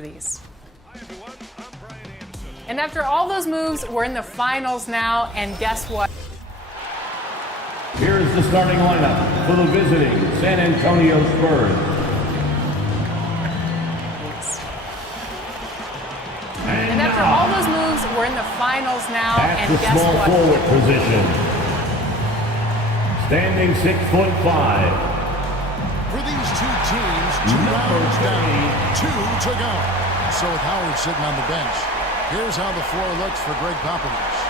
these. And after all those moves, we're in the finals now, and guess what? Here is the starting lineup for the visiting San Antonio Spurs. And after all those moves, we're in the finals now, at and the guess small what? forward position, standing 6'5". For these two teams, two rounds down, 2 to go. So with Howard sitting on the bench, here's how the floor looks for Greg Popovich.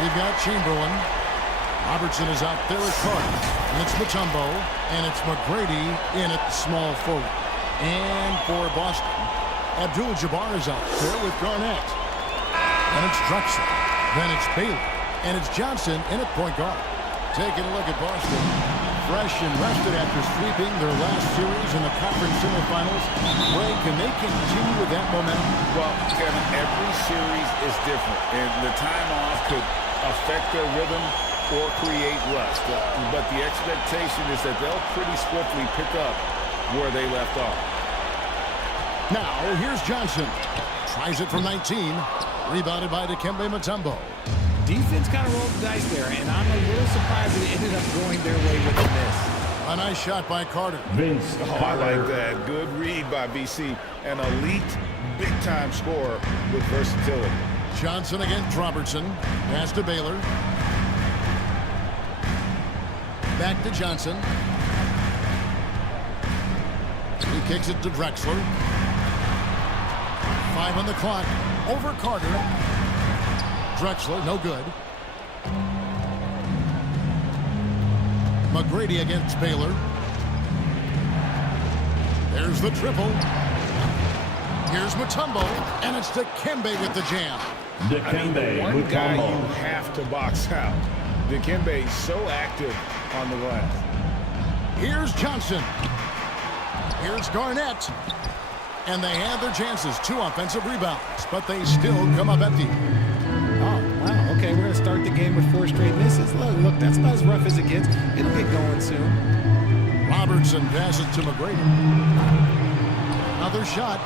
We've got Chamberlain. Robertson is out there at Carter. It's Mutombo, and it's McGrady in at the small forward. And for Boston, Abdul-Jabbar is out there with Garnett. And it's Drexler. Then it's Baylor. And it's Johnson in at point guard. Taking a look at Boston. Fresh and rested after sweeping their last series in the conference semifinals. Ray, can they continue with that momentum? Well, Kevin, every series is different, and the time off could affect their rhythm or create rust. But the expectation is that they'll pretty swiftly pick up where they left off. Now, here's Johnson. Tries it from 19. Rebounded by Dikembe Mutombo. Defense kind of rolled the dice there, and I'm a little surprised that it ended up going their way with the miss. A nice shot by Carter. Vince I like that. Good read by BC. An elite, big-time scorer with versatility. Johnson against Robertson. Pass to Baylor. Back to Johnson. He kicks it to Drexler. 5 on the clock. Over Carter. Drexler, no good. McGrady against Baylor. There's the triple. Here's Mutombo, and it's Dikembe with the jam. Dikembe One guy you Mutombo. have to box out. Dikembe so active on the glass. Here's Johnson. Here's Garnett. And they have their chances. 2 offensive rebounds, but they still come up empty. Oh, wow. Okay, we're going to start the game with 4 straight misses. Look, that's about as rough as it gets. It'll get going soon. Robertson passes to McGrady. Another shot.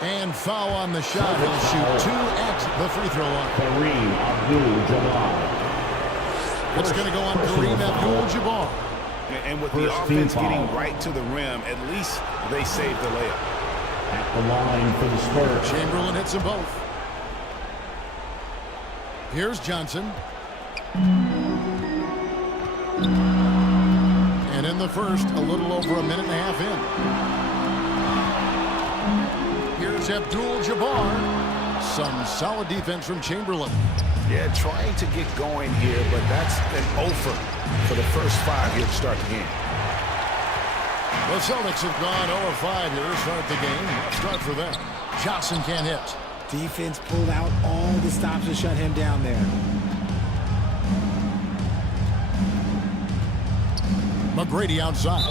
And foul on the shot. He'll shoot 2 at the free throw line. Kareem Abdul-Jabbar. It's going to go on Kareem Abdul-Jabbar. And with the offense getting right to the rim, at least they saved the layup. At the line for the Spurs. Chamberlain hits them both. Here's Johnson. And in the first, a little over a minute and a half in. Here's Abdul-Jabbar. Some solid defense from Chamberlain. Yeah, trying to get going here, but that's an offer for the first 5 here to start the game. The Celtics have gone 0-5 here to start the game. Let's start for them. Johnson can't hit. Defense pulled out all the stops to shut him down there. McGrady outside.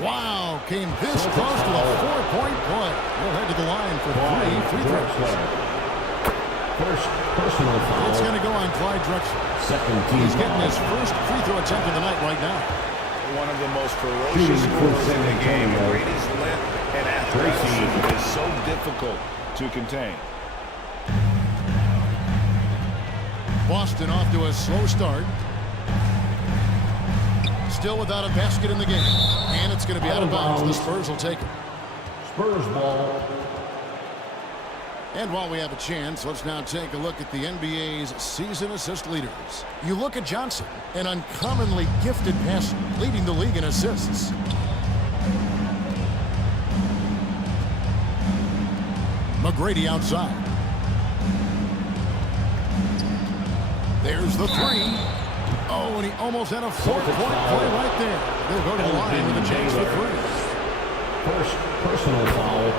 Wow, came this close to a 4-point play. He'll head to the line for 3 free throws. First personal foul. It's going to go on Clyde Drexler. Second team He's getting foul. his first free throw attempt of the night right now. One of the most ferocious Shooting for scorers in the San game. Antonio. Brady's length and athleticism is so difficult to contain. Boston off to a slow start. Still without a basket in the game. And it's going to be out of bounds. The Spurs will take it. Spurs ball. And while we have a chance, let's now take a look at the NBA's season assist leaders. You look at Johnson, an uncommonly gifted passer, leading the league in assists. McGrady outside. There's the 3. Oh, and he almost had a 4-point play right there. They'll go to the line with a chance for 3. First personal foul.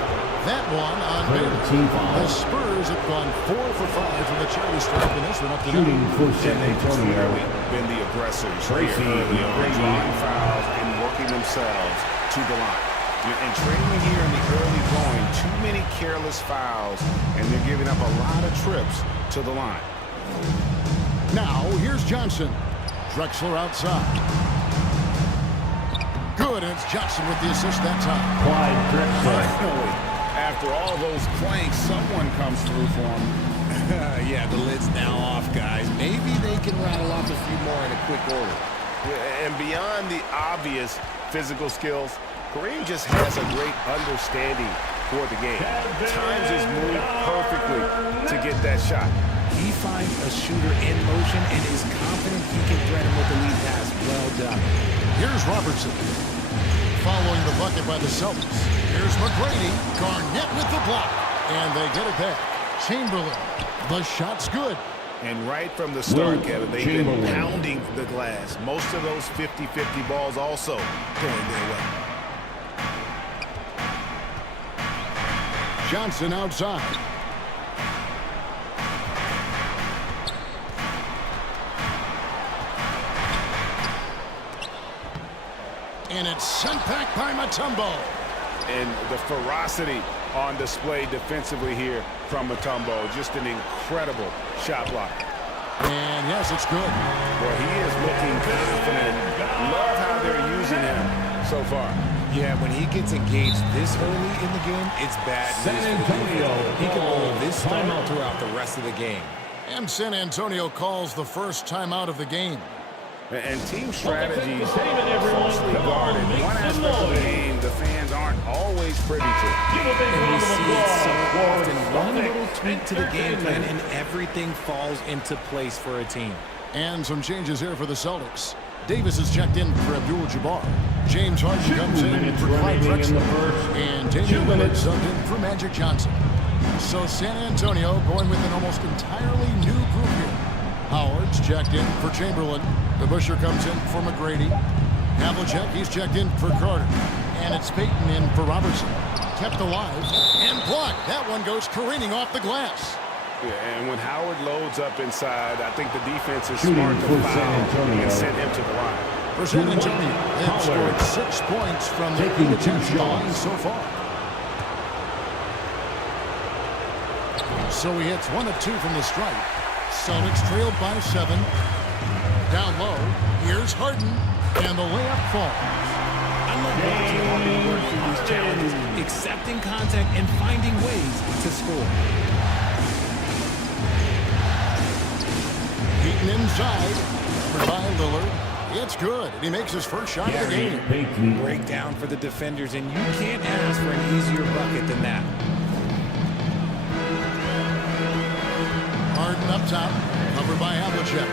That one on Third Baylor. team foul. The Spurs have gone 4 for 5 from the charity stripe in this one up to Shooting now. for San They've Antonio. really been the aggressors Tracy here early on, McGrady. drawing fouls and working themselves to the line. And trailing here in the early going, too many careless fouls, and they're giving up a lot of trips to the line. Now, here's Johnson. Drexler outside. Good, and it's Johnson with the assist that time. Clyde Drexler. Finally, after all those clanks, someone comes through for him. Yeah, the lid's now off, guys. Maybe they can rattle off a few more in a quick order. Yeah, and beyond the obvious physical skills, Kareem just has a great understanding for the game. Times his move perfectly to get that shot. He finds a shooter in motion and is confident he can thread him with the lead pass. Well done. Here's Robertson. Following the bucket by the Celtics. Here's McGrady. Garnett with the block. And they get it back. Chamberlain. The shot's good. And right from the start, Kevin, they've been pounding the glass. Most of those 50-50 balls also going their way. Johnson outside. And it's sent back by Mutombo. And the ferocity on display defensively here from Mutombo. Just an incredible shot block. And yes, it's good. Well, he is looking confident. Love how they're using him so far. Yeah, when he gets engaged this early in the game, it's bad news. San Antonio. He can roll this start throughout the rest of the game. And San Antonio calls the first timeout of the game. And team strategies closely guarded. One aspect of the game the fans aren't always privy to. And we see it so often. One little tweak to the game plan and everything falls into place for a team. And some changes here for the Celtics. Davis is checked in for Abdul-Jabbar. James Harden comes in for Clyde Drexler. And Damian Lillard subbed in for Magic Johnson. So San Antonio going with an almost entirely new group here. Howard's checked in for Chamberlain. DeBusschere comes in for McGrady. Havlicek, he's checked in for Carter. And it's Payton in for Robertson. Kept alive and blocked. That one goes careening off the glass. Yeah, and when Howard loads up inside, I think the defense is Shooting smart to for foul San Antonio. and send him to the line. For San Antonio, they've scored 6 points from the Taking 2 line shots so far. So he hits 1 of 2 from the stripe. Celtics trailed by 7. Down low. Here's Harden. And the layup falls. I love watching Harden work through these challenges, accepting contact and finding ways to score. Beaten inside. Covered by Lillard. It's good. And he makes his first shot of the game. Payton. Breakdown for the defenders, and you can't ask for an easier bucket than that. Harden up top. Covered by Havlicek.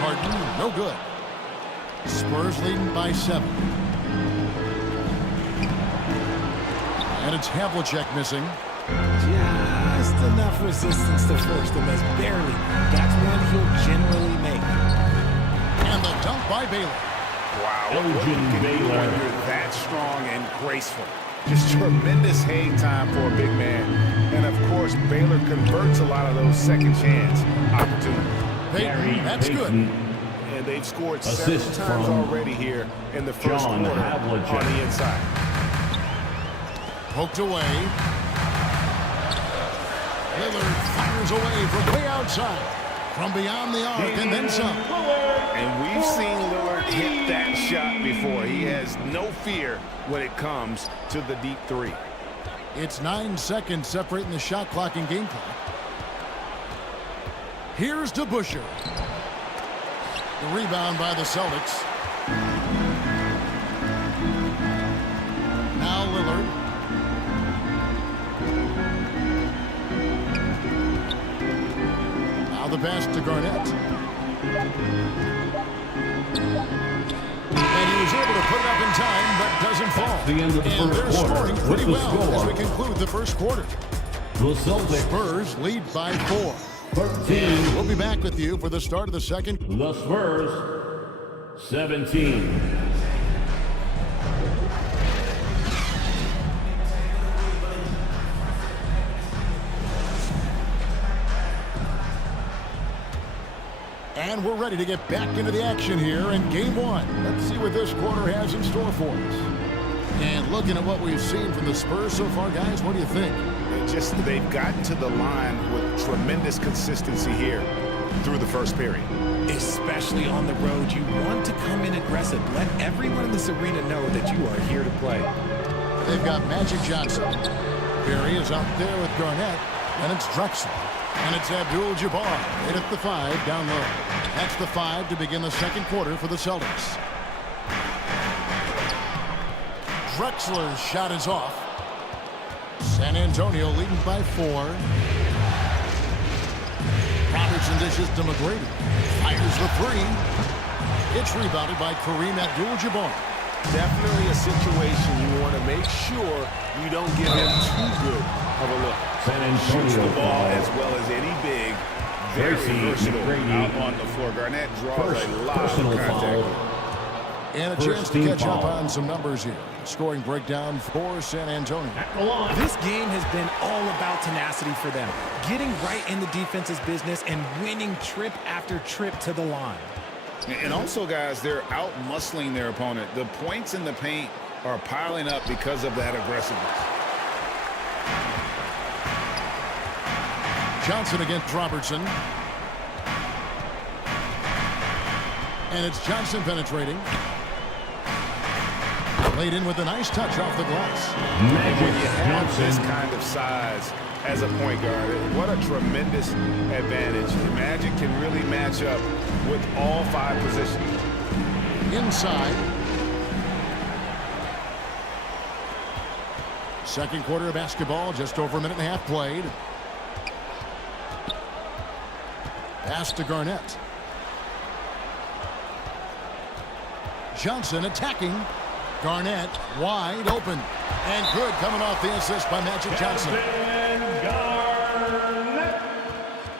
Harden, no good. Spurs leading by 7. And it's Havlicek missing. Just enough resistance to force the miss. Barely. That's one he'll generally make. And the dunk by Baylor. Wow, what you can do when you're that strong and graceful. Just tremendous hang time for a big man. And, of course, Baylor converts a lot of those second chance opportunities. Payton, that's good. And they've scored several Assist times from already here in the first John quarter Havlicek. on the inside. Poked away. Lillard fires away from way outside. From beyond the arc and then some. And we've seen Lillard hit that shot before. He has no fear when it comes to the deep three. It's 9 seconds separating the shot clock and game clock. Here's DeBusschere. The rebound by the Celtics. Now Lillard. Now the pass to Garnett. And he was able to put it up in time, but doesn't fall. The end of the and first they're quarter. scoring pretty What's the well as score? we conclude the first quarter. The Celtics. Spurs lead by 4. 13. We'll be back with you for the start of the second. The Spurs. 17. And we're ready to get back into the action here in game 1. Let's see what this quarter has in store for us. And looking at what we've seen from the Spurs so far, guys, what do you think? They've gotten to the line with tremendous consistency here. through the first period. Especially on the road, you want to come in aggressive. Let everyone in this arena know that you are here to play. They've got Magic Johnson. Perry is out there with Garnett. And it's Drexler. And it's Abdul-Jabbar. In at the 5, down low. That's the 5 to begin the second quarter for the Celtics. Drexler's shot is off. San Antonio leading by 4. Robertson dishes to McGrady. Fires the 3. It's rebounded by Kareem Abdul-Jabbar. Definitely a situation you want to make sure you don't give him too good of a look. San Antonio Shoots the ball foul. as well as any big, very versatile out on the floor. Garnett draws a lot of contact. And a chance to catch up on some numbers here. Scoring breakdown for San Antonio. This game has been all about tenacity for them. Getting right in the defense's business and winning trip after trip to the line. And also, guys, they're out-muscling their opponent. The points in the paint are piling up because of that aggressiveness. Johnson against Robertson. And it's Johnson penetrating. Laid in with a nice touch off the glass. When you have this kind of size as a point guard, what a tremendous advantage. Magic can really match up with all 5 positions. Inside. Second quarter of basketball, just over a minute and a half played. Pass to Garnett. Johnson attacking. Garnett wide open. And good coming off the assist by Magic Johnson.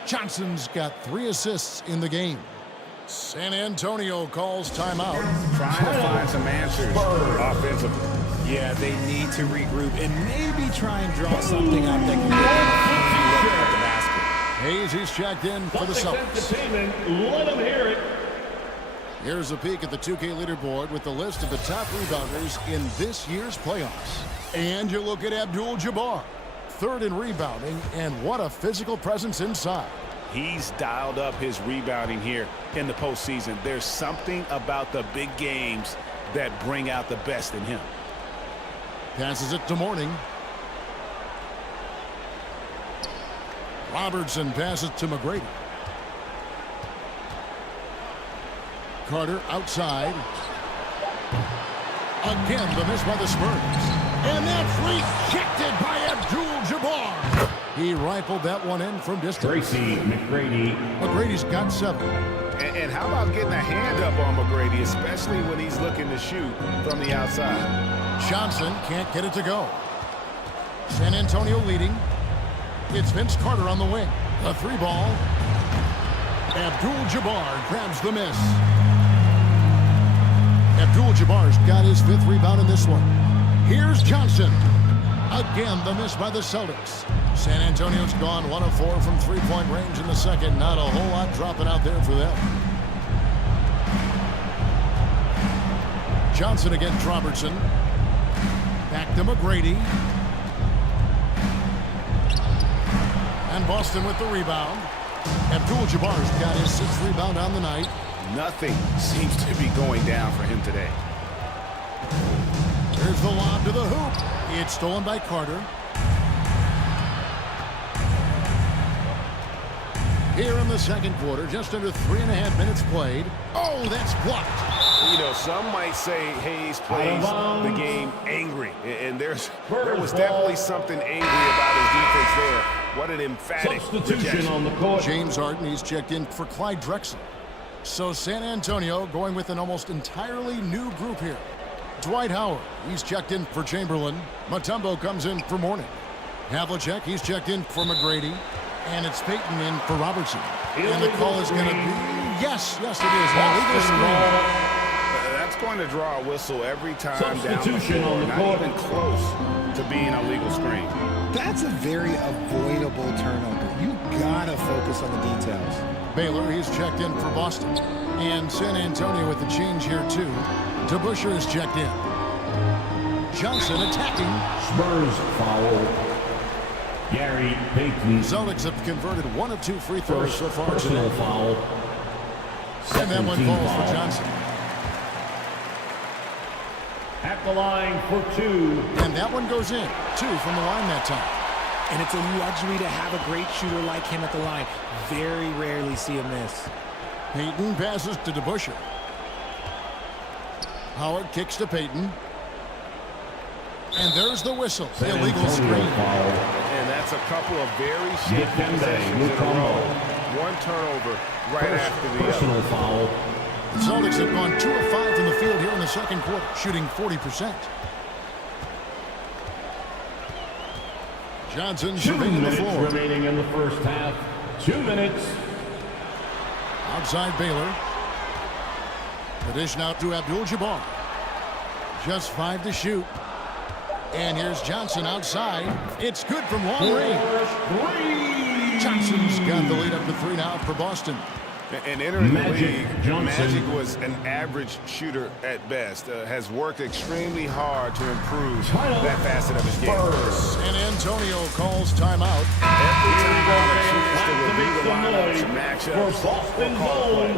Johnson's got 3 assists in the game. San Antonio calls timeout. Trying to find some answers offensively. Yeah, they need to regroup and maybe try and draw something up that can get them at the basket. Hayes, he's checked in for the Celtics. Let them hear it. Here's a peek at the 2K leaderboard with the list of the top rebounders in this year's playoffs. And you look at Abdul-Jabbar, 3rd in rebounding, and what a physical presence inside. He's dialed up his rebounding here in the postseason. There's something about the big games that bring out the best in him. Passes it to Mourning. Robertson passes to McGrady. Carter outside. Again, the miss by the Spurs. And that's rejected by Abdul-Jabbar. He rifled that one in from distance. Tracy McGrady. McGrady's got 7. And how about getting a hand up on McGrady, especially when he's looking to shoot from the outside? Johnson can't get it to go. San Antonio leading. It's Vince Carter on the wing. A 3-ball. Abdul-Jabbar grabs the miss. Abdul-Jabbar's got his 5th rebound in this one. Here's Johnson. Again, the miss by the Celtics. San Antonio's gone 1 of 4 from 3-point range in the second. Not a whole lot dropping out there for them. Johnson against Robertson. Back to McGrady. And Boston with the rebound. Abdul-Jabbar's got his 6th rebound on the night. Nothing seems to be going down for him today. There's the lob to the hoop. It's stolen by Carter. Here in the second quarter, just under 3.5 minutes played. Oh, that's blocked. You know, some might say Hayes plays the game angry. And there was definitely something angry about his defense there. What an emphatic Substitution rejection. on the court. James Harden, he's checked in for Clyde Drexler. So San Antonio going with an almost entirely new group here. Dwight Howard, he's checked in for Chamberlain. Mutombo comes in for Mourning. Havlicek, he's checked in for McGrady. And it's Payton in for Robertson. And the call is going to be, yes, it is, an illegal screen. That's going to draw a whistle every time down the Substitution floor. on the Not court. even close to being a legal screen. That's a very avoidable turnover. You gotta focus on the details. Baylor, he's checked in for Boston. And San Antonio with the change here, too. DeBusschere is checked in. Johnson attacking. Spurs foul. Gary Payton. Celtics have converted 1 of 2 free throws so far Personal today. foul. And that one falls for Johnson. At the line for 2. And that one goes in. 2 from the line that time. And it's a luxury to have a great shooter like him at the line. Very rarely see him miss. Payton passes to DeBusschere. Howard kicks to Payton. And there's the whistle. The illegal screen. And that's a couple of very shaky possessions in a row. One turnover right after the personal other. foul. The Celtics have gone 2 of 5 from the field here in the second quarter, shooting 40%. Johnson 2 surveying the minutes floor. remaining in the first half. 2 minutes. Outside Baylor. The dish now to Abdul-Jabbar. Just 5 to shoot. And here's Johnson outside. It's good from long range. Johnson's got the lead up to 3 now for Boston. And entering the league, Johnson. Magic was an average shooter at best. Has worked extremely hard to improve that facet of his game. San Antonio calls timeout. Every time they choose to review the lineups, matchups, Boston or call play.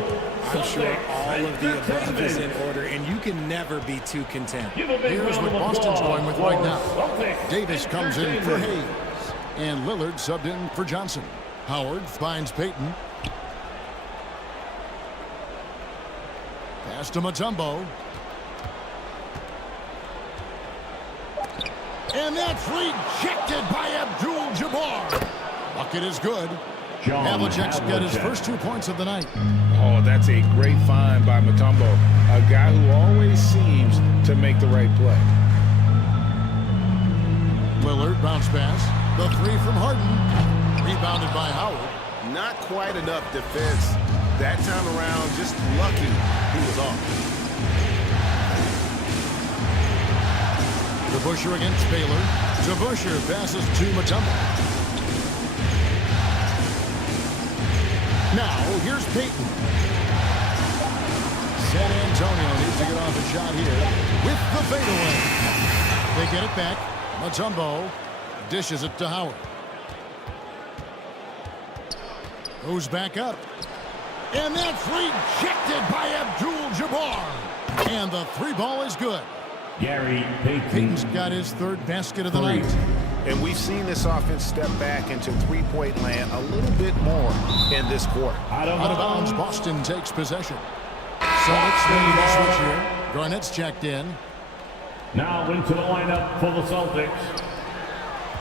I'm sure all of the above is in order, and you can never be too content. Here's what Boston's going with right now. Davis comes in for Hayes. And Lillard subbed in for Johnson. Howard finds Payton. Pass to Mutombo. And that's rejected by Abdul-Jabbar. Bucket is good. Havlicek's got his first 2 points of the night. Oh, that's a great find by Mutombo, a guy who always seems to make the right play. Lillard bounce pass. The 3 from Harden. Rebounded by Howard. Not quite enough defense that time around. Just lucky he was off. DeBusschere against Baylor. DeBusschere passes to Mutombo. Now, here's Payton. San Antonio needs to get off a shot here with the fadeaway. They get it back. Mutombo dishes it to Howard. Goes back up. And that's rejected by Abdul-Jabbar. And the 3 ball is good. Gary Payton. Payton's got his 3rd basket of the night. And we've seen this offense step back into 3-point land a little bit more in this quarter. Out of bounds, Boston takes possession. Celtics ready to switch here. Garnett's checked in. Now into the lineup for the Celtics.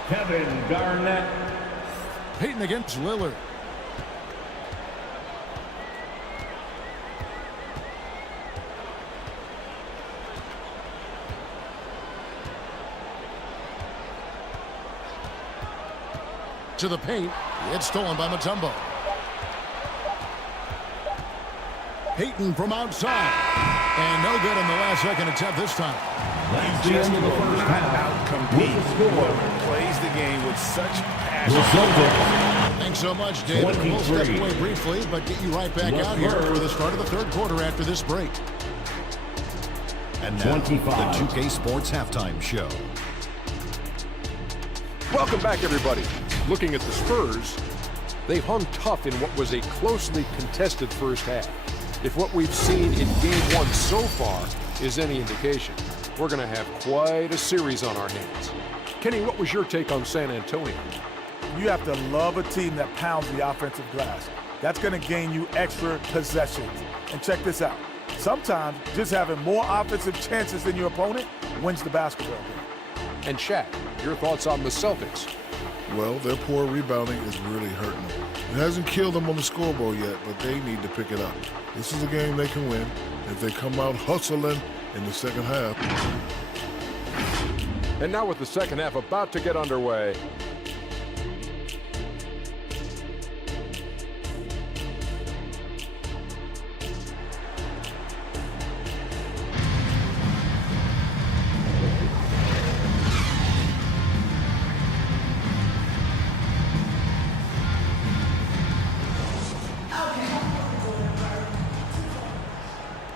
Kevin Garnett. Payton against Lillard. To the paint. It's stolen by Mutombo. Payton from outside. And no good on the last second attempt this time. That's the end of the first half. Outcompete. Plays the game with such passion. Thanks so much, David. We'll step away briefly, but get you right back out here for the start of the 3rd quarter after this break. And now, the 2K Sports Halftime Show. Welcome back, everybody. Looking at the Spurs, they've hung tough in what was a closely contested first half. If what we've seen in Game 1 so far is any indication, we're going to have quite a series on our hands. Kenny, what was your take on San Antonio? You have to love a team that pounds the offensive glass. That's going to gain you extra possessions. And check this out. Sometimes just having more offensive chances than your opponent wins the basketball game. And Shaq, your thoughts on the Celtics? Well, their poor rebounding is really hurting them. It hasn't killed them on the scoreboard yet, but they need to pick it up. This is a game they can win if they come out hustling in the second half. And now with the second half about to get underway,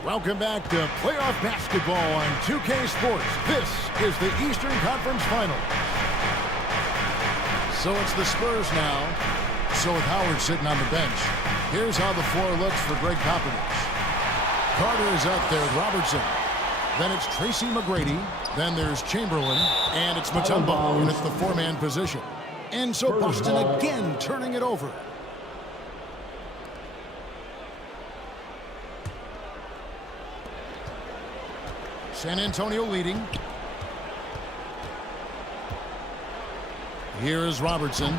Welcome back to playoff basketball on 2K Sports. This is the Eastern Conference Finals. So it's the Spurs now. So with Howard sitting on the bench, here's how the floor looks for Greg Popovich. Carter is out there with Robertson. Then it's Tracy McGrady. Then there's Chamberlain. And it's Mutombo. And it's the four-man position. And so Boston again turning it over. San Antonio leading. Here's Robertson.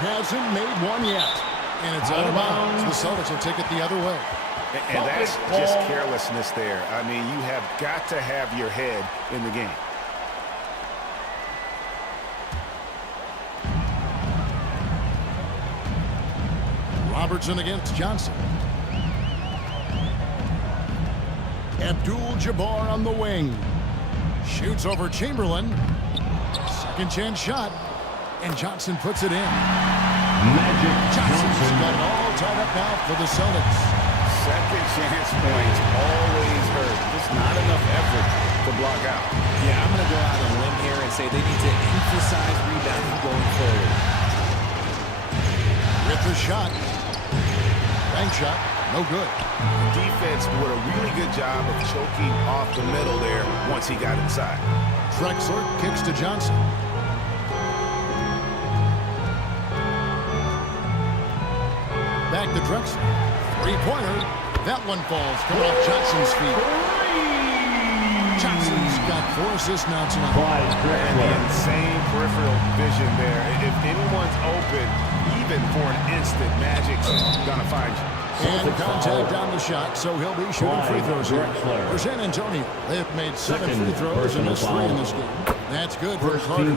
Hasn't made one yet. And it's out of bounds. The Celtics will take it the other way. And that's just carelessness there. I mean, you have got to have your head in the game. Robertson against Johnson. Abdul-Jabbar on the wing. Shoots over Chamberlain. Second chance shot. And Johnson puts it in. Johnson's got it all tied up now for the Celtics. Second chance points always hurt. Just not enough effort to block out. Yeah, I'm going to go out on a limb here and say they need to emphasize rebounding going forward. With the shot. Bank shot. No good. Defense did a really good job of choking off the middle there once he got inside. Drexler kicks to Johnson. Back to Drexler. Three-pointer. That one falls. Coming off Johnson's feet. Johnson's got 4 assists now tonight. And the insane peripheral vision there. If anyone's open, even for an instant, Magic's gonna find you. And contact on the shot, so he'll be shooting free throws here. For San Antonio, they've made 7 free throws and missed 3 in this game. That's good for Carter.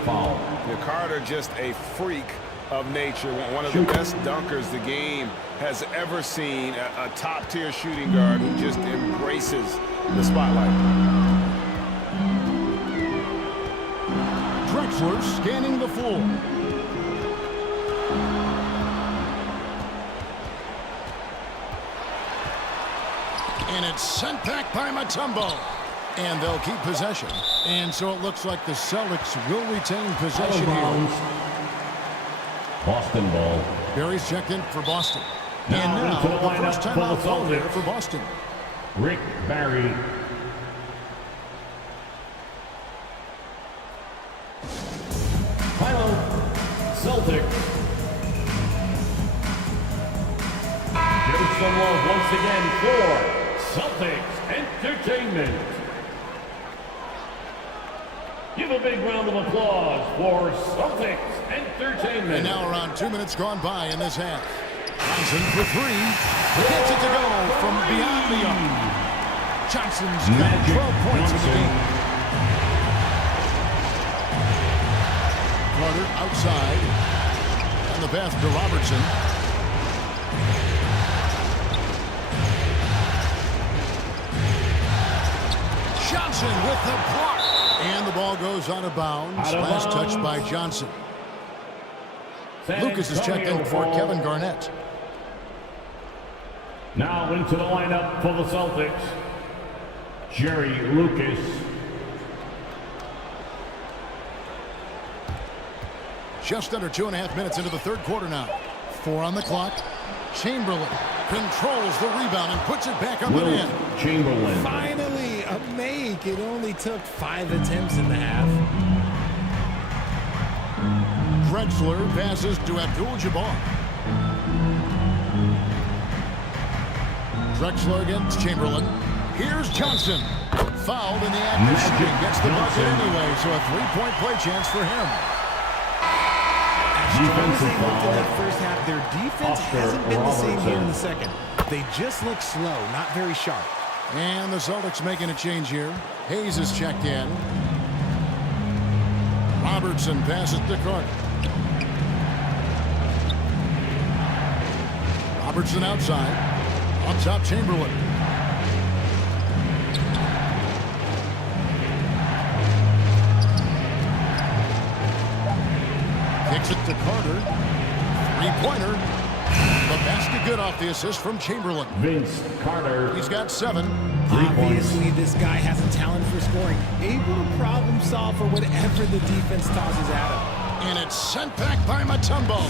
Carter, just a freak of nature, one of the best dunkers the game has ever seen, a top-tier shooting guard who just embraces the spotlight. Drexler scanning the floor. And it's sent back by Mutombo. And they'll keep possession. And so it looks like the Celtics will retain possession here. Boston ball. Barry's checked in for Boston. And now the first time out foul here for Boston. Rick Barry. Final Celtics. Here's some love once again for Celtics Entertainment. Give a big round of applause for Celtics Entertainment. And now around 2 minutes gone by in this half. Johnson for 3. Gets it to go from beyond the arc. Johnson's got 12 points in the game. Carter outside. And the pass to Robertson. Johnson with the block. And the ball goes out of bounds. Last touch by Johnson. Lucas is checked in for Kevin Garnett. Now into the lineup for the Celtics, Jerry Lucas. Just under 2.5 minutes into the third quarter now. 4 on the clock. Chamberlain controls the rebound and puts it back up and in. Chamberlain. Finally, a make. It only took 5 attempts in the half. Drexler passes to Abdul-Jabbar. Drexler against Chamberlain. Here's Johnson. Fouled in the act of shooting. Gets the bucket anyway, so a 3-point play chance for him. Defensive foul. In that first half, their defense hasn't been the same here in the second. They just look slow, not very sharp. And the Celtics making a change here. Hayes is checked in. Robertson passes to Carter. Robertson outside. On top, Chamberlain. Kicks it to Carter. Three-pointer. The basket good off the assist from Chamberlain. Vince Carter. He's got 7. Obviously, this guy has a talent for scoring. Able to problem solve for whatever the defense tosses at him. And it's sent back by Mutombo.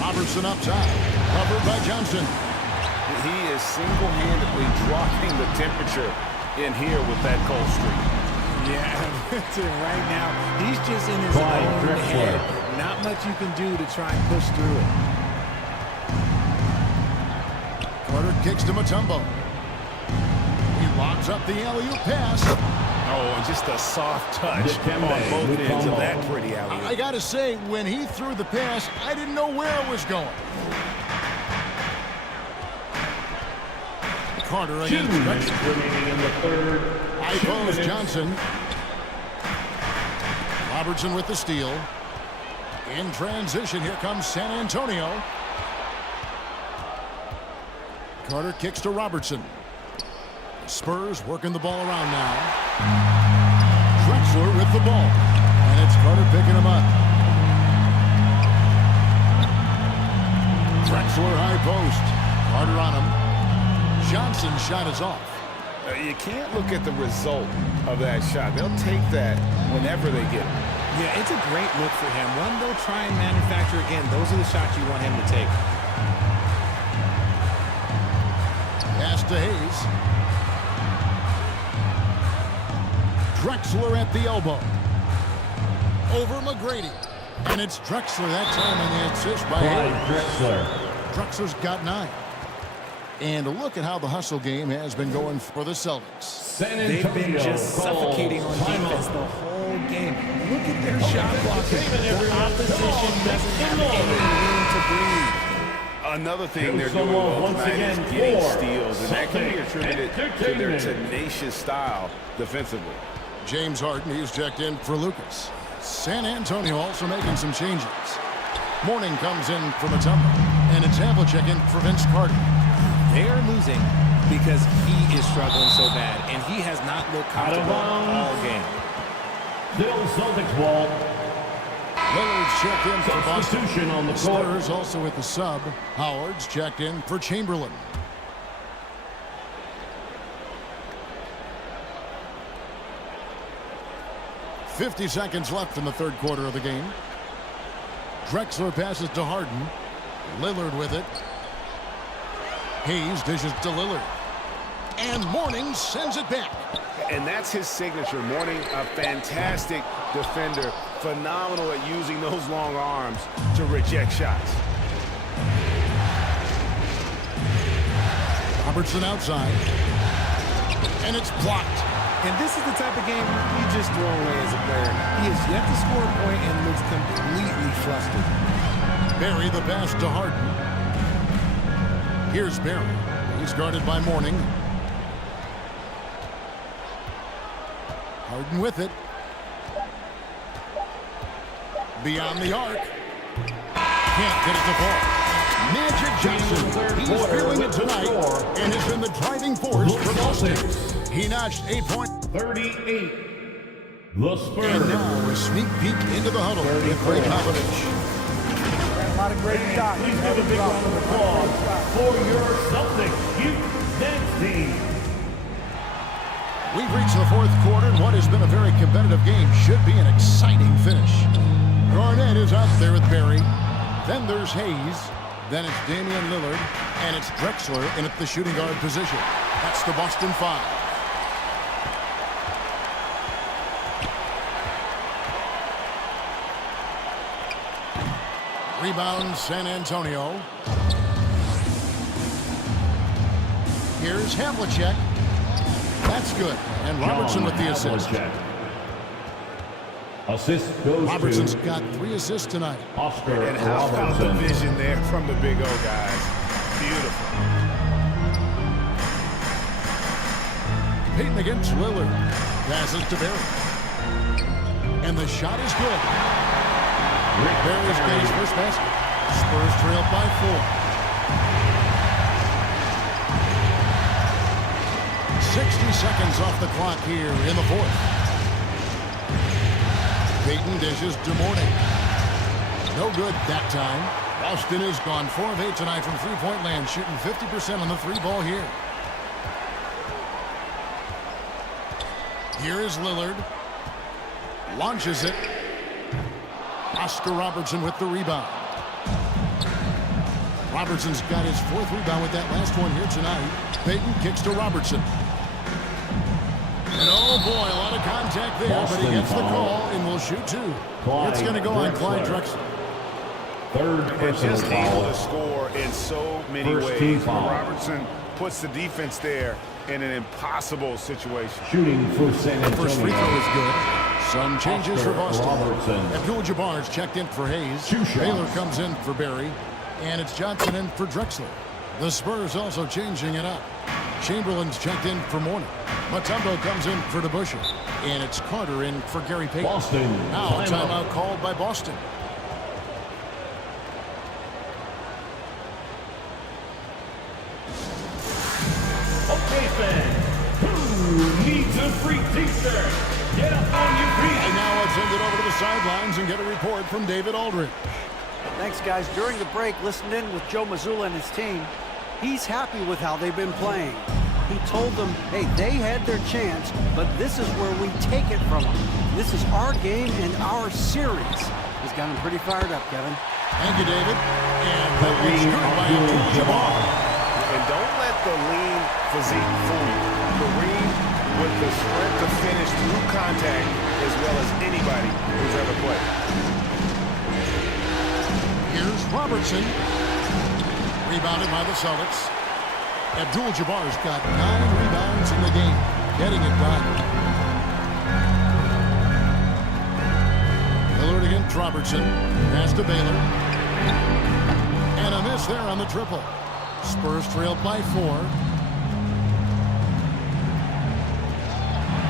Robertson up top, covered by Johnson. He is single-handedly dropping the temperature in here with that cold streak. Yeah, right now, he's just in his own head. Not much you can do to try and push through it. Carter kicks to Mutombo. He lobs up the alley-oop pass. Oh, and just a soft touch on both ends of that pretty alley-oop. I got to say, when he threw the pass, I didn't know where it was going. Carter against remaining in the third. High post Johnson. Robertson with the steal. In transition, here comes San Antonio. Carter kicks to Robertson. Spurs working the ball around now. Drexler with the ball. And it's Carter picking him up. Drexler high post. Carter on him. Johnson's shot is off. You can't look at the result of that shot. They'll take that whenever they get it. Yeah, it's a great look for him. One they'll try and manufacture again. Those are the shots you want him to take. Pass to Hayes. Drexler at the elbow. Over McGrady. And it's Drexler that time on the assist by Hayes. Drexler's got 9. And look at how the hustle game has been going for the Celtics. They've been just suffocating on defense the whole game. Look at their shot blocking. The opposition doesn't have any room to breathe. Another thing they're doing well tonight is getting steals, and that can be attributed to their tenacious style defensively. James Harden, he's checked in for Lucas. San Antonio also making some changes. Morning comes in for Mutombo, and it's Havlicek in for Vince Carter. They are losing because he is struggling so bad, and he has not looked comfortable all game. Still Celtics ball. Lillard's checked in for Boston. Substitution on the Spurs also with the sub. Howard's checked in for Chamberlain. .50 seconds left in the third quarter of the game. Drexler passes to Harden. Lillard with it. Hayes dishes to Lillard. And Mourning sends it back. And that's his signature. Mourning, a fantastic defender. Phenomenal at using those long arms to reject shots. Robertson outside. And it's blocked. And this is the type of game you just throw away as a player. He has yet to score a point and looks completely flustered. Barry the pass to Harden. Here's Barry. He's guarded by Mourning. Harden with it. Beyond the arc. Can't get it to fall. Magic Johnson. He's feeling it tonight and has been the driving force for Boston. He notched 8 points. 38. The Spurs. And now a sneak peek into the huddle with Greg Popovich. A lot of great shots. Please give a big round of applause for your Celtics youth dance team. We've reached the fourth quarter, and what has been a very competitive game should be an exciting finish. Garnett is out there with Barry. Then there's Hayes. Then it's Damian Lillard. And it's Drexler in at the shooting guard position. That's the Boston Five. Rebound, San Antonio. Here's Havlicek. That's good. And Robertson with the assist. Assist goes Robertson's to got 3 assists tonight. Oscar And how about the vision there from the Big O, guys? Beautiful. Payton against Lillard. Passes to Barry. And the shot is good. Barry's got his first basket. Spurs trail by 4. 60 seconds off the clock here in the fourth. Payton dishes to Mourning. No good that time. Boston has gone 4 of 8 tonight from three-point land, shooting 50% on the 3-ball here. Here is Lillard. Launches it. Oscar Robertson with the rebound. Robertson's got his 4th rebound with that last one here tonight. Payton kicks to Robertson. And oh boy, a lot of contact there, but he gets the call and will shoot 2. It's going to go on Clyde Drexler. Third personal just foul. able to score in so many ways. Robertson puts the defense there in an impossible situation. Shooting for San Antonio. First free throw is good. Some changes for Boston. Robertson. Abdul-Jabbar's checked in for Hayes. Baylor comes in for Barry. And it's Johnson in for Drexler. The Spurs also changing it up. Chamberlain's checked in for Mourner. Mutombo comes in for DeBusschere. And it's Carter in for Gary Payton. Boston. Now a timeout called by Boston. Okay, fans. Who needs a free t-shirt? Get up on your feet. And now let's send it over to the sidelines and get a report from David Aldridge. Thanks, guys. During the break, listened in with Joe Mazzulla and his team. He's happy with how they've been playing. He told them, hey, they had their chance, but this is where we take it from them. This is our game and our series. He's got him pretty fired up, Kevin. Thank you, David. And that was good by Abdul-Jabbar. And don't let the lean physique fool you. Kareem with the sprint to finish through contact as well as anybody who's ever played. Here's Robertson. Rebounded by the Celtics. Abdul-Jabbar's got 9 rebounds in the game. Getting it done. Lillard against Robertson. Pass to Baylor. And a miss there on the triple. Spurs trailed by 4.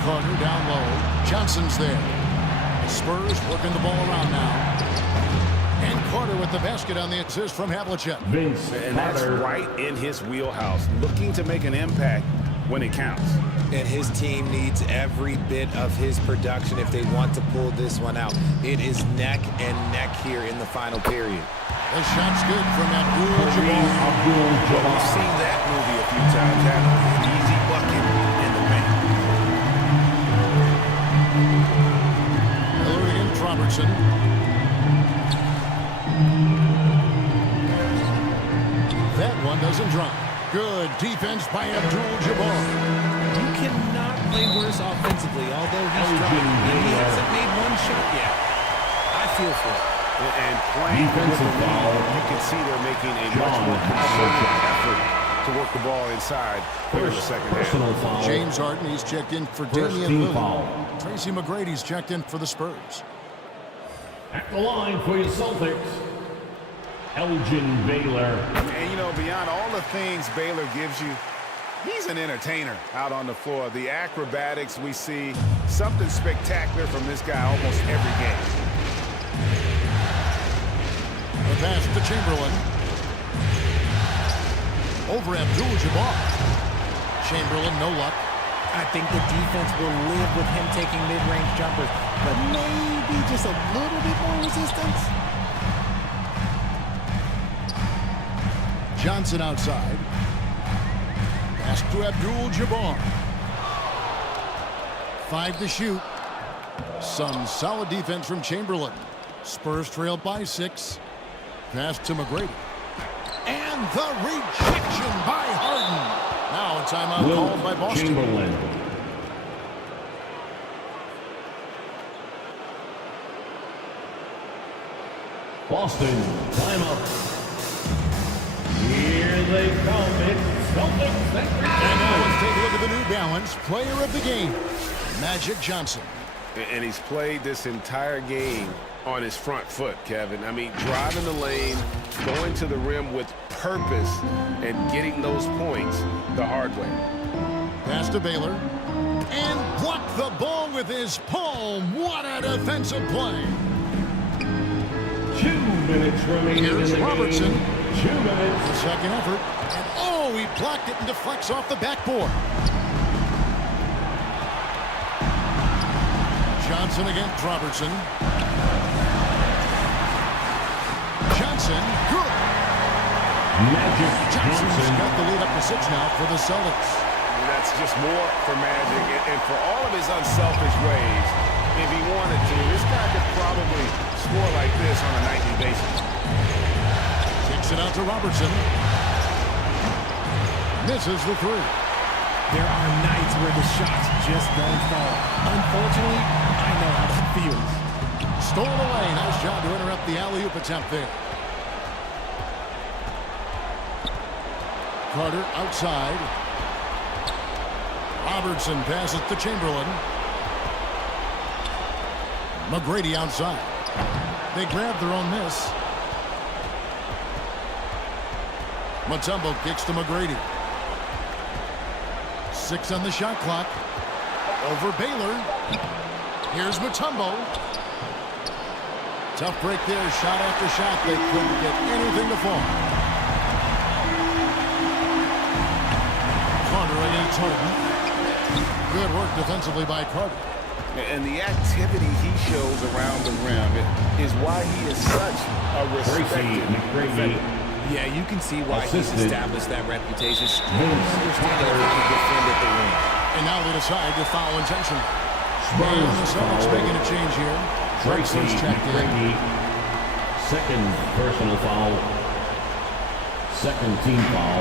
Carter down low. Johnson's there. The Spurs working the ball around now. And Carter with the basket on the assist from Havlicek. And that's right in his wheelhouse. Looking to make an impact when it counts. And his team needs every bit of his production if they want to pull this one out. It is neck and neck here in the final period. The shot's good from Abdul-Jabbar. We've seen that movie a few times. Have an easy bucket in the paint. Lillard against Robertson. That one doesn't drop. Good defense by Abdul-Jabbar. You cannot play worse offensively, although he's trying. He hasn't made one shot yet. I feel for it. And playing with the ball, you can see they're making a much more concerted effort to work the ball inside in the second half. James Harden, he's checked in for Damian Lillard. Tracy McGrady's checked in for the Spurs. At the line for your Celtics, Elgin Baylor. And, you know, beyond all the things Baylor gives you, he's an entertainer out on the floor. The acrobatics we see, something spectacular from this guy almost every game. The pass to Chamberlain. Over Abdul-Jabbar. Chamberlain, no luck. I think the defense will live with him taking mid-range jumpers, but maybe just a little bit more resistance. Johnson outside. Pass to Abdul-Jabbar. 5 to shoot. Some solid defense from Chamberlain. Spurs trail by 6. Pass to McGrady. And the rejection by Harden. Now a timeout called by Boston. Chamberlain. Boston, timeout. Here they come. It's Celtics. And now let's take a look at the New Balance player of the game, Magic Johnson. And he's played this entire game on his front foot, Kevin. I mean, driving the lane, going to the rim with purpose, and getting those points the hard way. Pass to Baylor. And blocked the ball with his palm. What a defensive play. 2 minutes remaining in the Robertson. game. 2 minutes. The second effort. And oh, he blocked it and deflects off the backboard. Johnson against Robertson. Johnson, good. Magic Johnson's Johnson. got the lead up to 6 now for the Celtics. And that's just more for Magic. And for all of his unselfish ways, if he wanted to. This guy could probably score like this on a nightly basis. Kicks it out to Robertson. Misses the three. There are nights where the shots just don't fall. Unfortunately, I know how that feels. Stolen away. Nice job to interrupt the alley-oop attempt there. Carter outside. Robertson passes to Chamberlain. McGrady outside. They grab their own miss. Mutombo kicks to McGrady. 6 on the shot clock. Over Baylor. Here's Mutombo. Tough break there. Shot after shot. They couldn't get anything to fall. Carter against Holden. Good work defensively by Carter. And the activity he shows around the rim is why he is such a respected defender. Yeah, you can see why he's established that reputation. Understanding how to defend at the rim. And now they decide to foul intentionally. And the Celtics making a change here. Drexler's checked in. Second personal foul. Second team foul.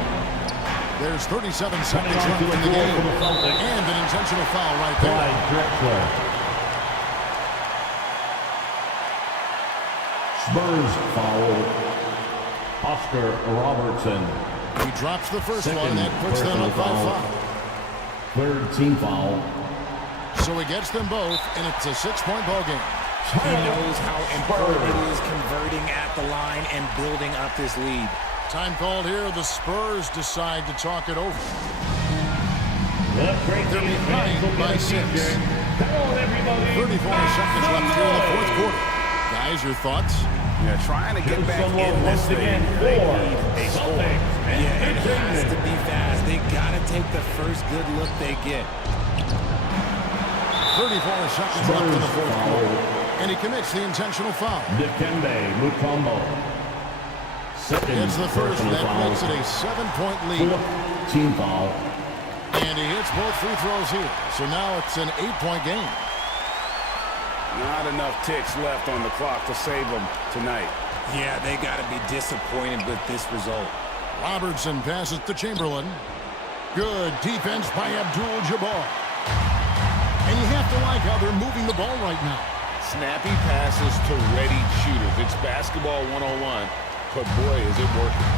There's 37 seconds left in the game. And an intentional foul right there. Drexler. Spurs foul. Oscar Robertson. He drops the first one, and that puts them up by 5. Third team foul. So he gets them both, and it's a 6-point ball game. He knows how important it is converting at the line and building up this lead. Time called here. The Spurs decide to talk it over. They're behind by 6. 34 seconds left here in the fourth quarter. Guys, your thoughts? Yeah, trying to get back in this thing. They need a score. Yeah, it has to be fast. They got to take the first good look they get. 34 seconds left in the fourth quarter. And he commits the intentional foul. Dikembe Mutombo. It's the first, and that makes it a 7-point lead. Team foul. And he hits both free throws here. So now it's an 8-point game. Not enough ticks left on the clock to save them tonight. Yeah, they got to be disappointed with this result. Robertson passes to Chamberlain. Good defense by Abdul-Jabbar. And you have to like how they're moving the ball right now. Snappy passes to ready shooters. It's basketball 101, but boy, is it working.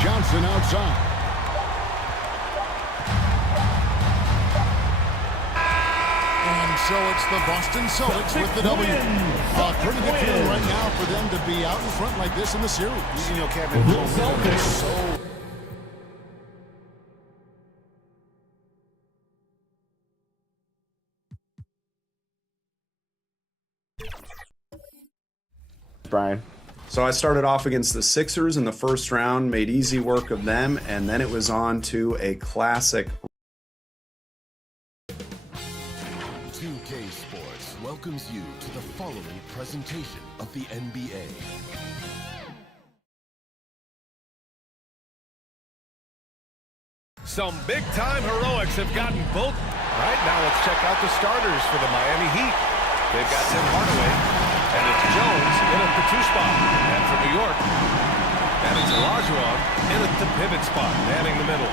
Johnson outside. And so it's the Boston Celtics with the W. Pretty good feeling right now for them to be out in front like this in the series. You know, Kevin, the Celtics so... Brian. So I started off against the Sixers in the first round, made easy work of them, and then it was on to a classic. 2K Sports welcomes you to the following presentation of the NBA. Some big-time heroics have gotten both. All right, now let's check out the starters for the Miami Heat. They've got Tim Hardaway, and it's Jones in at the 2 spot. And for New York, and it's Olajuwon in at the pivot spot, manning the middle.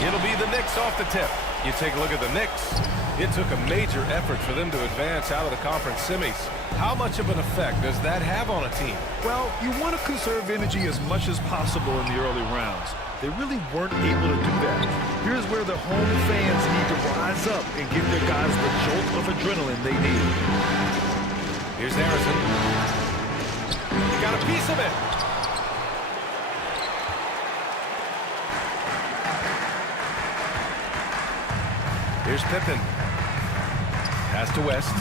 It'll be the Knicks off the tip. You take a look at the Knicks. It took a major effort for them to advance out of the conference semis. How much of an effect does that have on a team? Well, you want to conserve energy as much as possible in the early rounds. They really weren't able to do that. Here's where the home fans need to rise up and give their guys the jolt of adrenaline they need. Here's Harrison. Got a piece of it. Here's Pippen. Pass to West.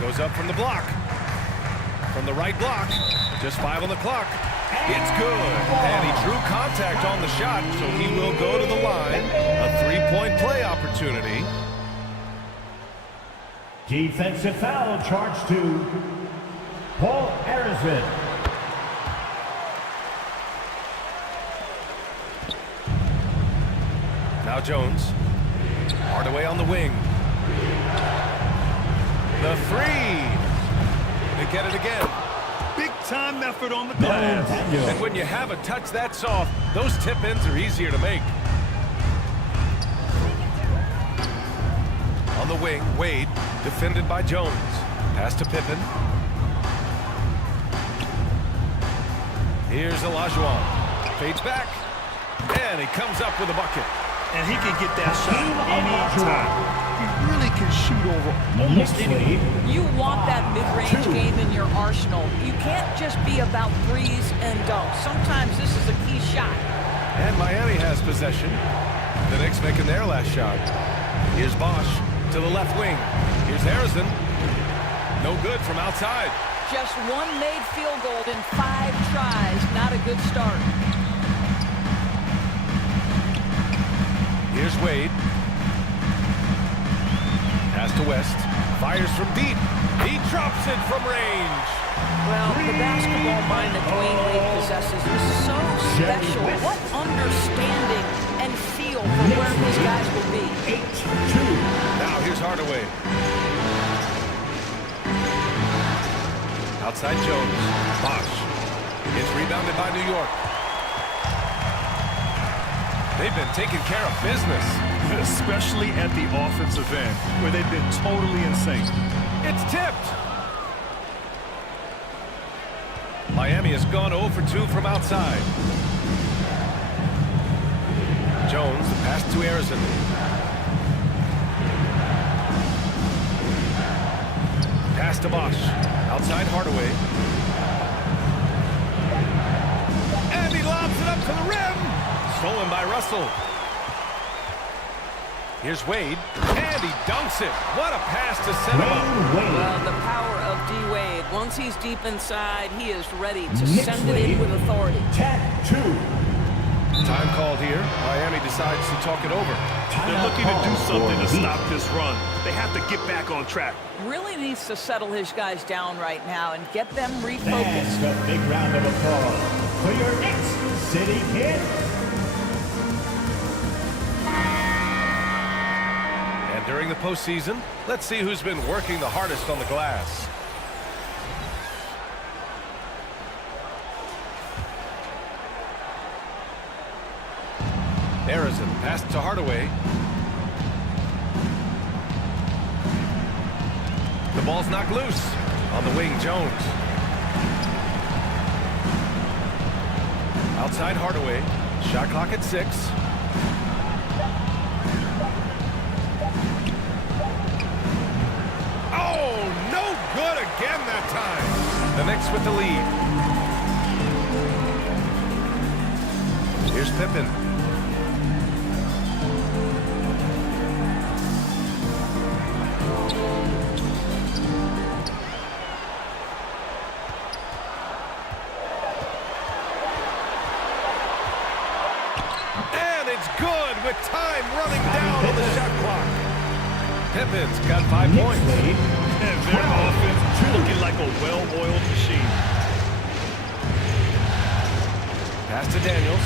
Goes up from the block. From the right block. Just 5 on the clock. It's good. And he drew contact on the shot, so he will go to the line. A 3-point play opportunity. Defensive foul charged to Paul Harrison. Now Jones. Hardaway on the wing. The three. They get it again. Big time effort on the glass. And when you have a touch that soft, those tip-ins are easier to make. On the wing, Wade, defended by Jones. Pass to Pippen. Here's Olajuwon. Fades back. And he comes up with a bucket. And he can get that shot anytime. He really can shoot over almost any. You want that mid-range game in your arsenal. You can't just be about threes and dunks. Sometimes this is a key shot. And Miami has possession. The Knicks making their last shot. Here's Bosch to the left wing. Here's Harrison. No good from outside. Just one made field goal in 5 tries. Not a good start. Here's Wade. Pass to West. Fires from deep. He drops it from range. Well, the basketball mind that Dwayne Wade possesses is so special. What understanding and feel for where his guys will be. 8-2. Now here's Hardaway. Outside Jones. Bosch. It's rebounded by New York. They've been taking care of business. Especially at the offensive end, where they've been totally insane. It's tipped. Miami has gone 0 for 2 from outside. Jones, the pass to Harrison. Pass to Bosch. Outside Hardaway. And he lobs it up to the rim. Stolen by Russell. Here's Wade, and he dunks it. What a pass to set him up. Well, the power of D. Wade. Once he's deep inside, he is ready to send it in with authority. 10-2. Time called here. Miami decides to talk it over. They're looking to do something to stop this run. They have to get back on track. Really needs to settle his guys down right now and get them refocused. And a big round of applause for your Knicks City Kid. And during the postseason, let's see who's been working the hardest on the glass. Harrison passed to Hardaway. The ball's knocked loose. On the wing, Jones. Outside Hardaway. Shot clock at 6. Oh, no good again that time. The Knicks with the lead. Here's Pippen. With time running down on the shot clock. Pippen's got 5 points. And their offense looking like a well-oiled machine. Pass to Daniels.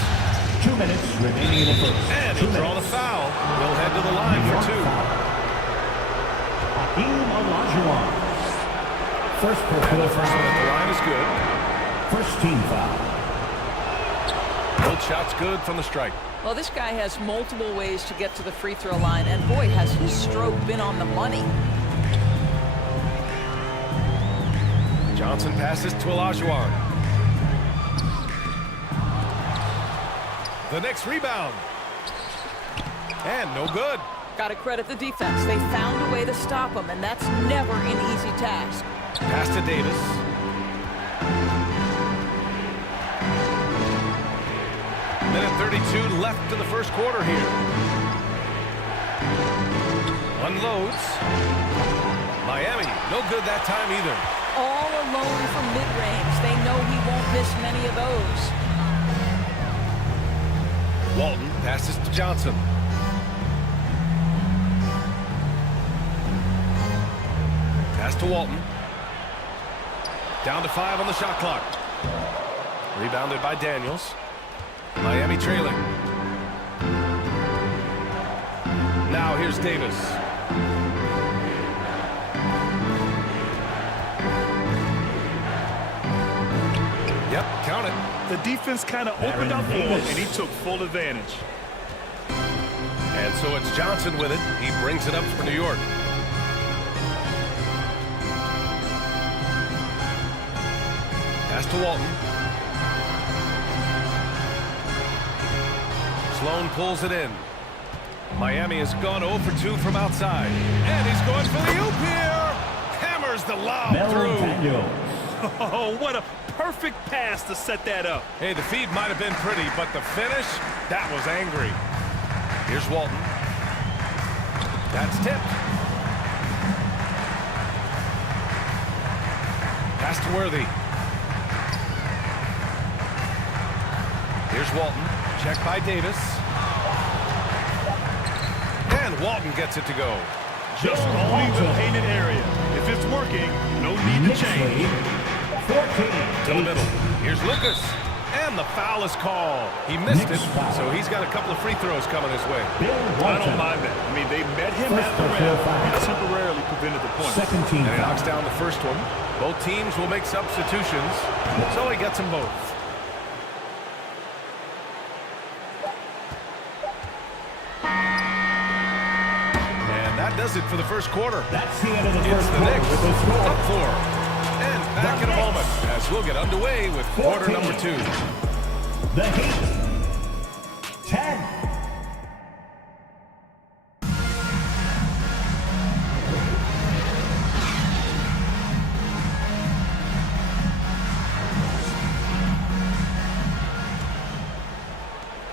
2 minutes remaining in the first. And he'll draw the foul. He'll head to the line for 2. Olajuwon. First personal and the first one at the line is good. First team foul. Both shots good from the strike. Well, this guy has multiple ways to get to the free throw line, and boy, has his stroke been on the money. Johnson passes to Olajuwon. The Knicks rebound. And no good. Got to credit the defense. They found a way to stop him, and that's never an easy task. Pass to Davis. Minute 32 left in the first quarter here. Unloads. Miami, no good that time either. All alone from mid-range. They know he won't miss many of those. Walton passes to Johnson. Pass to Walton. Down to 5 on the shot clock. Rebounded by Daniels. Miami trailing. here's Davis. Yep, count it. The defense kind of opened up for him, and he took full advantage. And so it's Johnson with it. He brings it up for New York. Pass to Walton. Sloan pulls it in. Miami has gone 0 for 2 from outside. And he's going for the oop here. Hammers the lob through. Oh, what a perfect pass to set that up. Hey, the feed might have been pretty, but the finish, that was angry. Here's Walton. That's tipped. Pass to Worthy. Here's Walton. Check by Davis. And Walton gets it to go. Just owning the painted area. If it's working, no need to change. 14. To the middle. Here's Lucas. And the foul is called. He missed it, so he's got a couple of free throws coming his way. I don't mind that. I mean, they met him at the rim and temporarily prevented the point. And he knocks down the first one. Both teams will make substitutions, so he gets them both. That does it for the first quarter. That's the end of the it's first the quarter. Knicks up 4. And back in a moment as we'll get underway with quarter number 2. The Heat 10.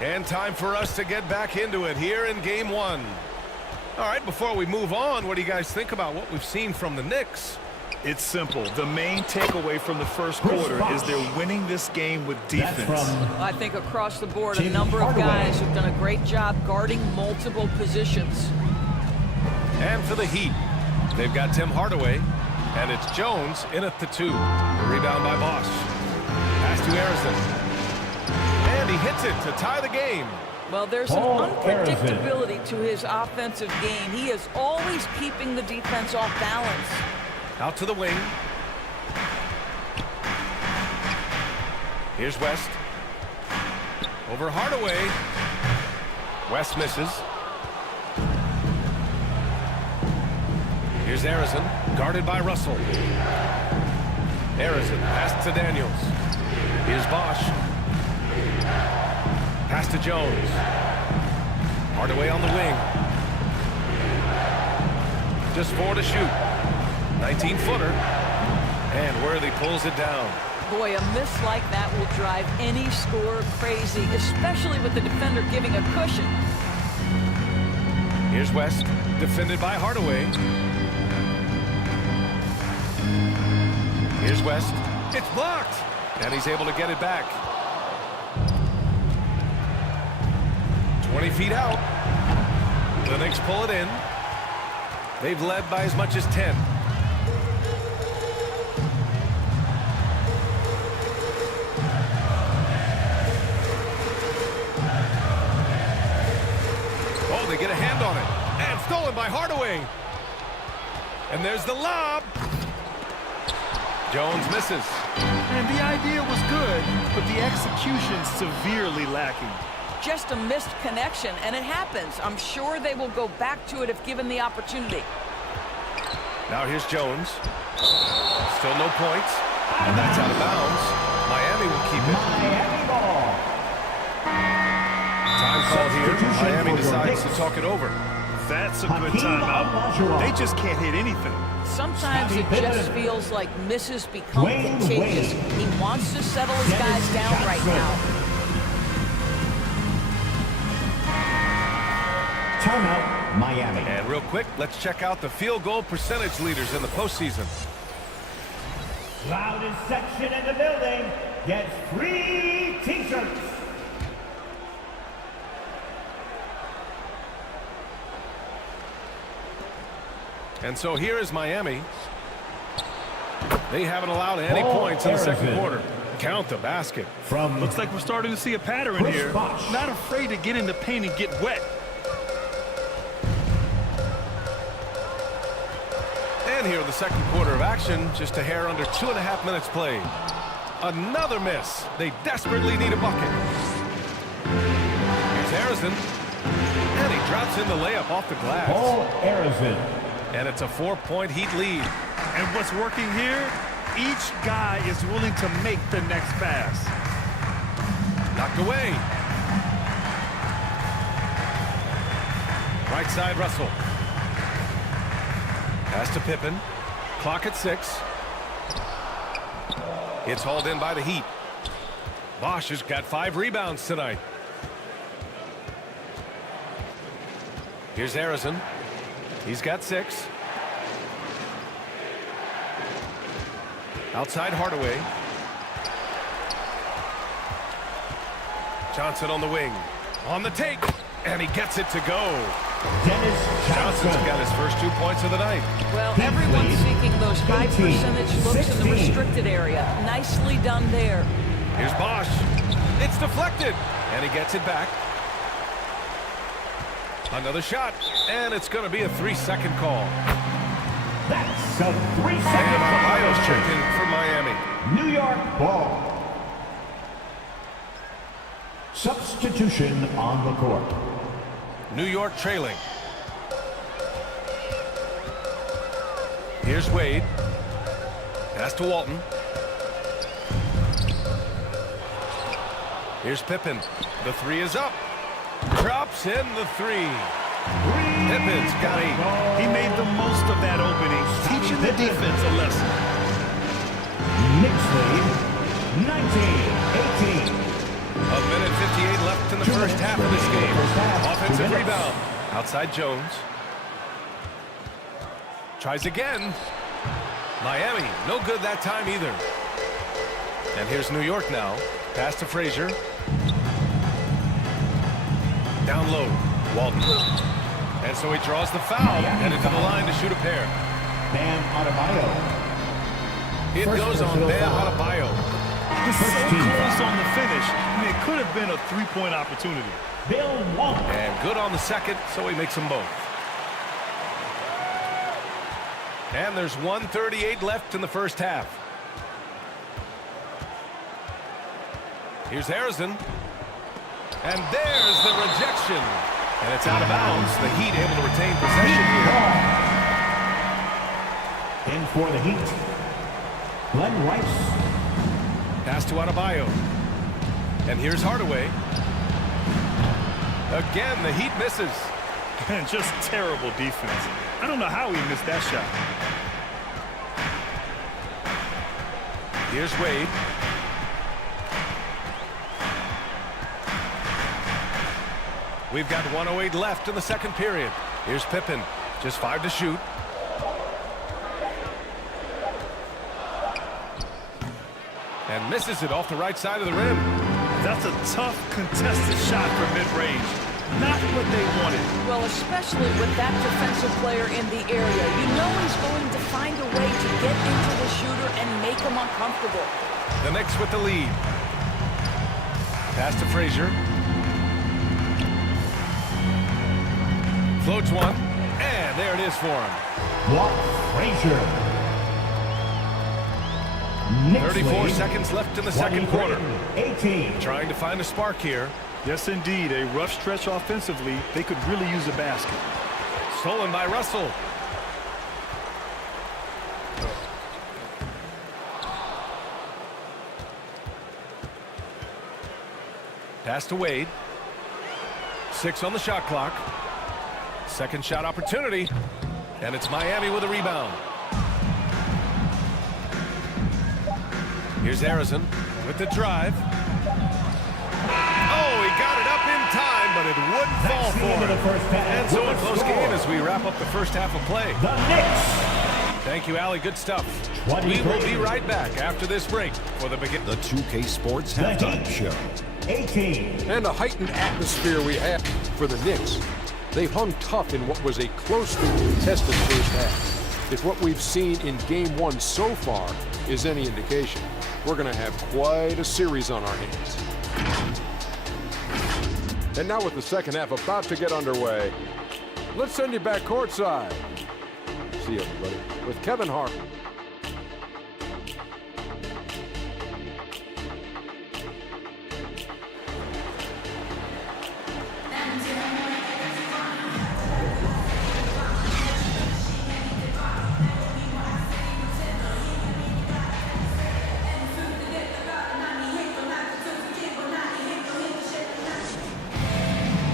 And time for us to get back into it here in game 1. All right, before we move on, what do you guys think about what we've seen from the Knicks? It's simple. The main takeaway from the first quarter is they're winning this game with defense. I think across the board, a number of guys have done a great job guarding multiple positions. And for the Heat, they've got Tim Hardaway, and it's Jones in at the 2. The rebound by Bosch. Pass to Harrison. And he hits it to tie the game. Well, there's an unpredictability to his offensive game. He is always keeping the defense off balance. Out to the wing. Here's West. Over Hardaway. West misses. Here's Harrison, guarded by Russell. Harrison, pass to Daniels. Here's Bosch. Pass to Jones. Hardaway on the wing. Just 4 to shoot. 19-footer. And Worthy pulls it down. Boy, a miss like that will drive any scorer crazy, especially with the defender giving a cushion. Here's West, defended by Hardaway. Here's West. It's blocked. And he's able to get it back. 20 feet out. The Knicks pull it in. They've led by as much as 10. Oh, they get a hand on it. And stolen by Hardaway. And there's the lob. Jones misses. And the idea was good, but the execution severely lacking. Just a missed connection, and it happens. I'm sure they will go back to it if given the opportunity. Now here's Jones. Still no points. And that's out of bounds. Miami will keep it. Miami ball. Time called here. Miami decides to talk it over. That's a good timeout. They just can't hit anything. Sometimes it just feels like misses become contagious. He wants to settle his guys down right now. Timeout, Miami. And real quick, let's check out the field goal percentage leaders in the postseason. Loudest section in the building gets free t-shirts. And so here is Miami. They haven't allowed any points in the second quarter. Count the basket. Looks like we're starting to see a pattern here. Not afraid to get in the paint and get wet. And here in the second quarter of action, just a hair under 2.5 minutes played. Another miss. They desperately need a bucket. Here's Harrison. And he drops in the layup off the glass. Harrison. And it's a 4-point Heat lead. And what's working here? Each guy is willing to make the next pass. Knocked away. Right side, Russell. Pass to Pippen. Clock at 6. It's hauled in by the Heat. Bosch has got 5 rebounds tonight. Here's Harrison. He's got 6. Outside Hardaway. Johnson on the wing. On the take. And he gets it to go. Johnson's got his first 2 points of the night. Well, everyone's seeking those high percentage looks in the restricted area. Nicely done there. Here's Bosch. It's deflected. And he gets it back. Another shot. And it's going to be a 3-second call. That's a 3-second Adebayo's violation. checked in for Miami. New York ball. Substitution on the court. New York trailing. Here's Wade. Pass to Walton. Here's Pippen. The 3 is up. Drops in the 3. Pippen's got 8. He made the most of that opening, teaching the defense a lesson. Knicks lead 19-18. A minute 58 left in the first half of this game. Offensive rebound. Outside Jones. Tries again. Miami, no good that time either. And here's New York now. Pass to Frazier. Down low. Walton. And so he draws the foul. Headed to the line to shoot a pair. Bam Adebayo. It goes on Bam Adebayo. It's so close on the finish. I mean, it could have been a 3-point opportunity. Bill Walton. And good on the second, so he makes them both. And there's 1:38 left in the first half. Here's Harrison. And there's the rejection. And it's out of bounds. The Heat able to retain possession here. In for the Heat, Glenn Rice. Pass to Adebayo. And here's Hardaway. Again, the Heat misses. And just terrible defense. I don't know how he missed that shot. Here's Wade. We've got 1:08 left in the second period. Here's Pippen. Just 5 to shoot. And misses it off the right side of the rim. That's a tough, contested shot for mid-range. Not what they wanted. Well, especially with that defensive player in the area. You know he's going to find a way to get into the shooter and make him uncomfortable. The Knicks with the lead. Pass to Frazier. Floats one. And there it is for him. Walt Frazier. 34 seconds left in the second quarter. 18. Trying to find a spark here. Yes, indeed. A rough stretch offensively. They could really use a basket. Stolen by Russell. Pass to Wade. 6 on the shot clock. Second shot opportunity. And it's Miami with a rebound. Here's Harrison with the drive. Oh, he got it up in time, but it wouldn't fall for him. And so a close game as we wrap up the first half of play. The Knicks. Thank you, Allie. Good stuff. We will be right back after this break for the beginning. The 2K Sports Halftime Show. 18. And a heightened atmosphere we had for the Knicks. They've hung tough in what was a closely contested first half. If what we've seen in Game 1 so far is any indication, we're going to have quite a series on our hands. And now with the second half about to get underway, let's send you back courtside. See everybody. With Kevin Hart.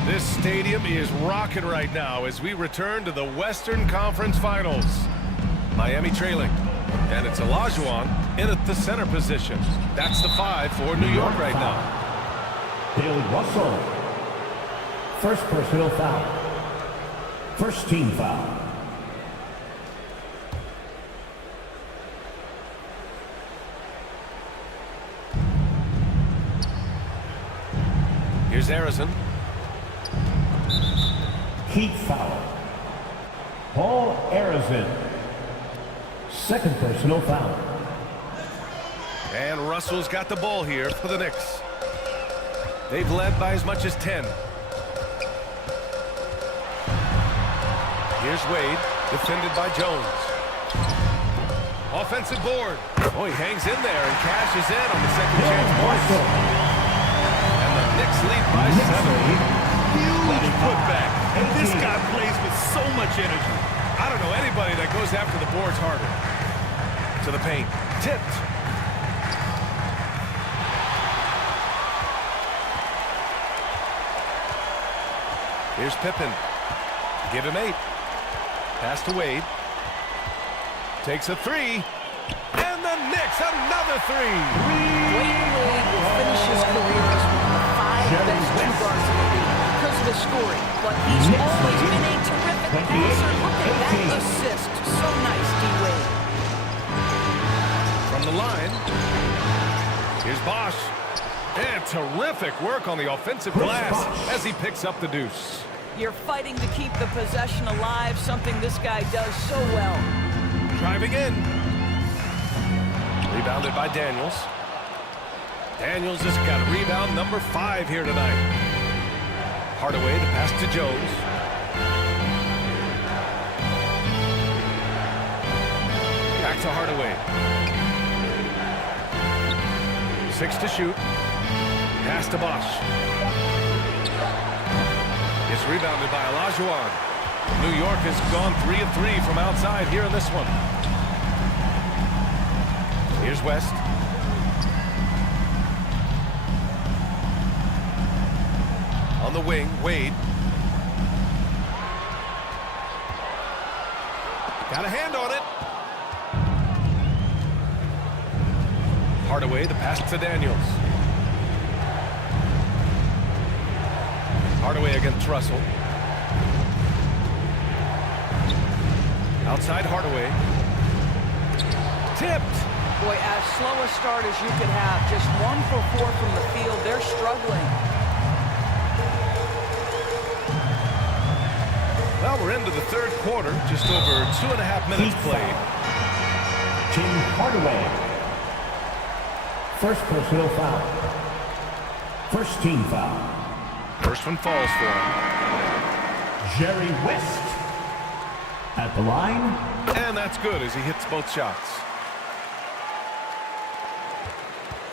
This stadium is rocking right now as we return to the Western Conference Finals. Miami trailing, and it's Olajuwon in at the center position. That's the 5 for New York right now. Bill Russell. First personal foul. First team foul. Here's Harrison. Heat foul. Paul Harrison. Second personal foul. And Russell's got the ball here for the Knicks. They've led by as much as 10. Here's Wade, defended by Jones. Offensive board. Oh, he hangs in there and cashes in on the second chance points. And the Knicks lead by 7. Huge putback. And this guy plays with so much energy. I don't know anybody that goes after the boards harder. To the paint. Tipped. Here's Pippen. Give him 8. Pass to Wade. Takes a 3. And the Knicks, another 3. Wade will finish his career as one of the 5 best two guards in the league because of his scoring. But he's always been a terrific passer. Look at that assist. So nice, D-Wade. From the line. Here's Bosch. And terrific work on the offensive glass as he picks up the deuce. You're fighting to keep the possession alive, something this guy does so well. Driving in. Rebounded by Daniels. Daniels has got rebound number 5 here tonight. Hardaway, the pass to Jones. Back to Hardaway. 6 to shoot. Pass to Bosch. It's rebounded by Olajuwon. New York has gone 3 of 3 from outside here in this one. Here's West. On the wing, Wade. Got a hand on it. Hardaway, the pass to Daniels. Hardaway against Russell. Outside Hardaway. Tipped. Boy, as slow a start as you could have. Just 1 for 4 from the field. They're struggling. Well, we're into the third quarter. Just over 2.5 minutes played. Tim Hardaway. First personal foul. First team foul. First one falls for him. Jerry West at the line. And that's good as he hits both shots.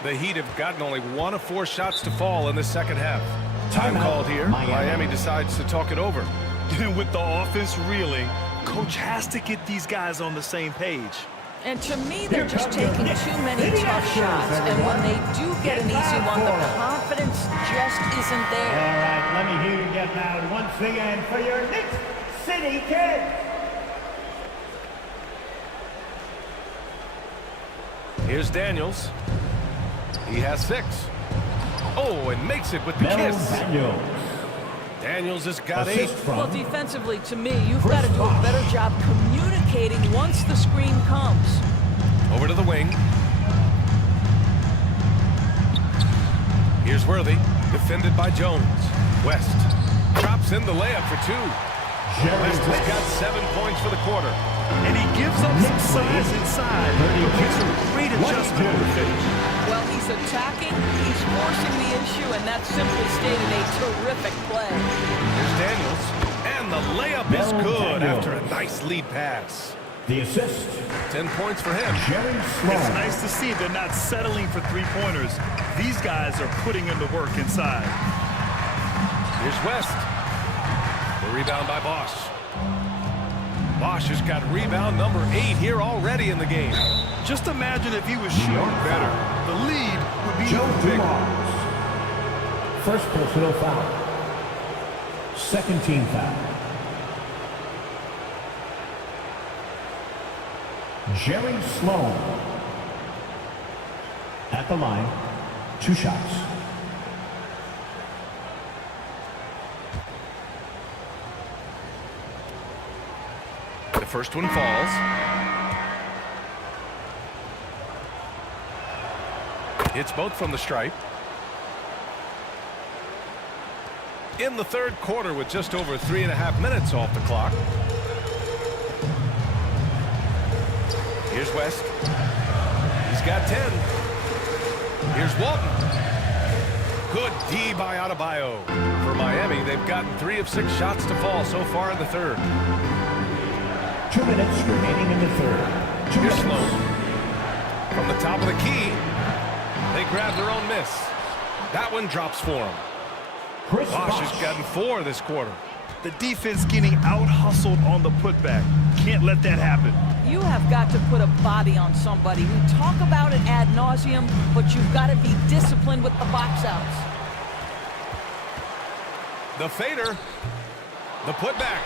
The Heat have gotten only 1 of 4 shots to fall in the second half. Time called here. Miami decides to talk it over. With the offense reeling, coach has to get these guys on the same page. And to me, they're just taking too many tough shots. And when they do get an easy one, the confidence just isn't there. All right, let me hear you get loud once again for your Knicks City Kids. Here's Daniels. He has 6. Oh, and makes it with the kiss. Daniels has got 8. Well, defensively, to me, you've got to do a better job communicating once the screen comes. Over to the wing. Here's Worthy, defended by Jones. West drops in the layup for 2. West has got 7 points for the quarter. And he gives up some size inside. It's a great adjustment on the finish. Well, he's attacking, he's forcing the issue, and that's simply stated a terrific play. Here's Daniels, and the layup is good after a nice lead pass. The assist. 10 points for him. It's nice to see they're not settling for three-pointers. These guys are putting in the work inside. Here's West. The rebound by Bosch. Bosch has got rebound number 8 here already in the game. Just imagine if he was shooting better. The lead would be even bigger. First personal foul. Second team foul. Jerry Sloan. At the line, 2 shots. The first one falls. It's both from the stripe. In the third quarter with just over 3.5 minutes off the clock. Here's West. He's got 10. Here's Walton. Good D by Adebayo. For Miami, they've gotten 3 of 6 shots to fall so far in the third. 2 minutes remaining in the third. Here's Sloan. From the top of the key, they grab their own miss. That one drops for him. Bosch has gotten 4 this quarter. The defense getting out-hustled on the putback. Can't let that happen. You have got to put a body on somebody. We talk about it ad nauseum, but you've got to be disciplined with the box outs. The fader, the putback,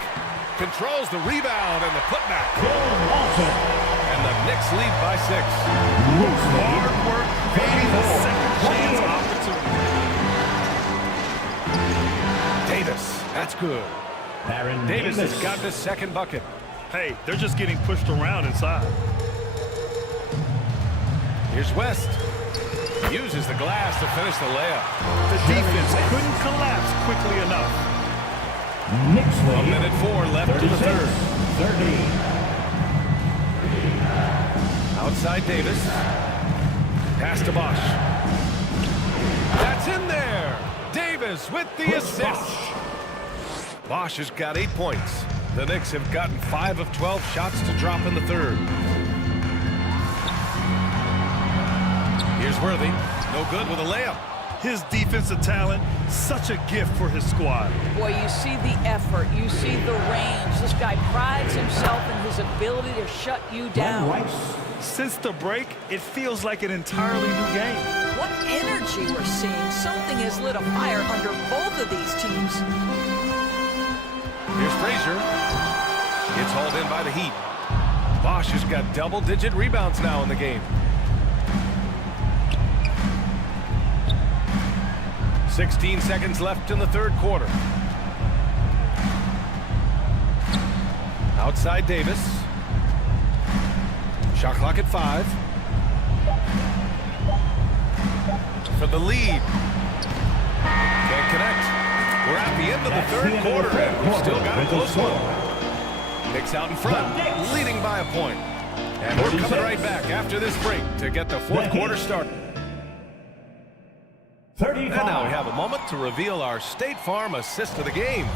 controls the rebound and the putback. And the Knicks lead by 6. Hard work creating the second chance opportunity. Davis, that's good. Davis has got the second bucket. Hey, they're just getting pushed around inside. Here's West. Uses the glass to finish the layup. The defense couldn't collapse quickly enough. Knicks lead. 1:04 left in the third. 30. Outside Davis. Pass to Bosch. That's in there. Davis with the assist. Bosch has got 8 points. The Knicks have gotten 5 of 12 shots to drop in the third. Here's Worthy. No good with a layup. His defensive talent, such a gift for his squad. Boy, you see the effort. You see the range. This guy prides himself in his ability to shut you down. Since the break, it feels like an entirely new game. What energy we're seeing. Something has lit a fire under both of these teams. Here's Frazier. Gets hauled in by the Heat. Bosch has got double-digit rebounds now in the game. 16 seconds left in the third quarter. Outside Davis. Shot clock at 5. For the lead. Can't connect. We're at the end of the third quarter, and we've still got a close one. Knicks out in front, leading by a point. And we're coming right back after this break to get the fourth quarter started. 35. And now we have a moment to reveal our State Farm assist of the game.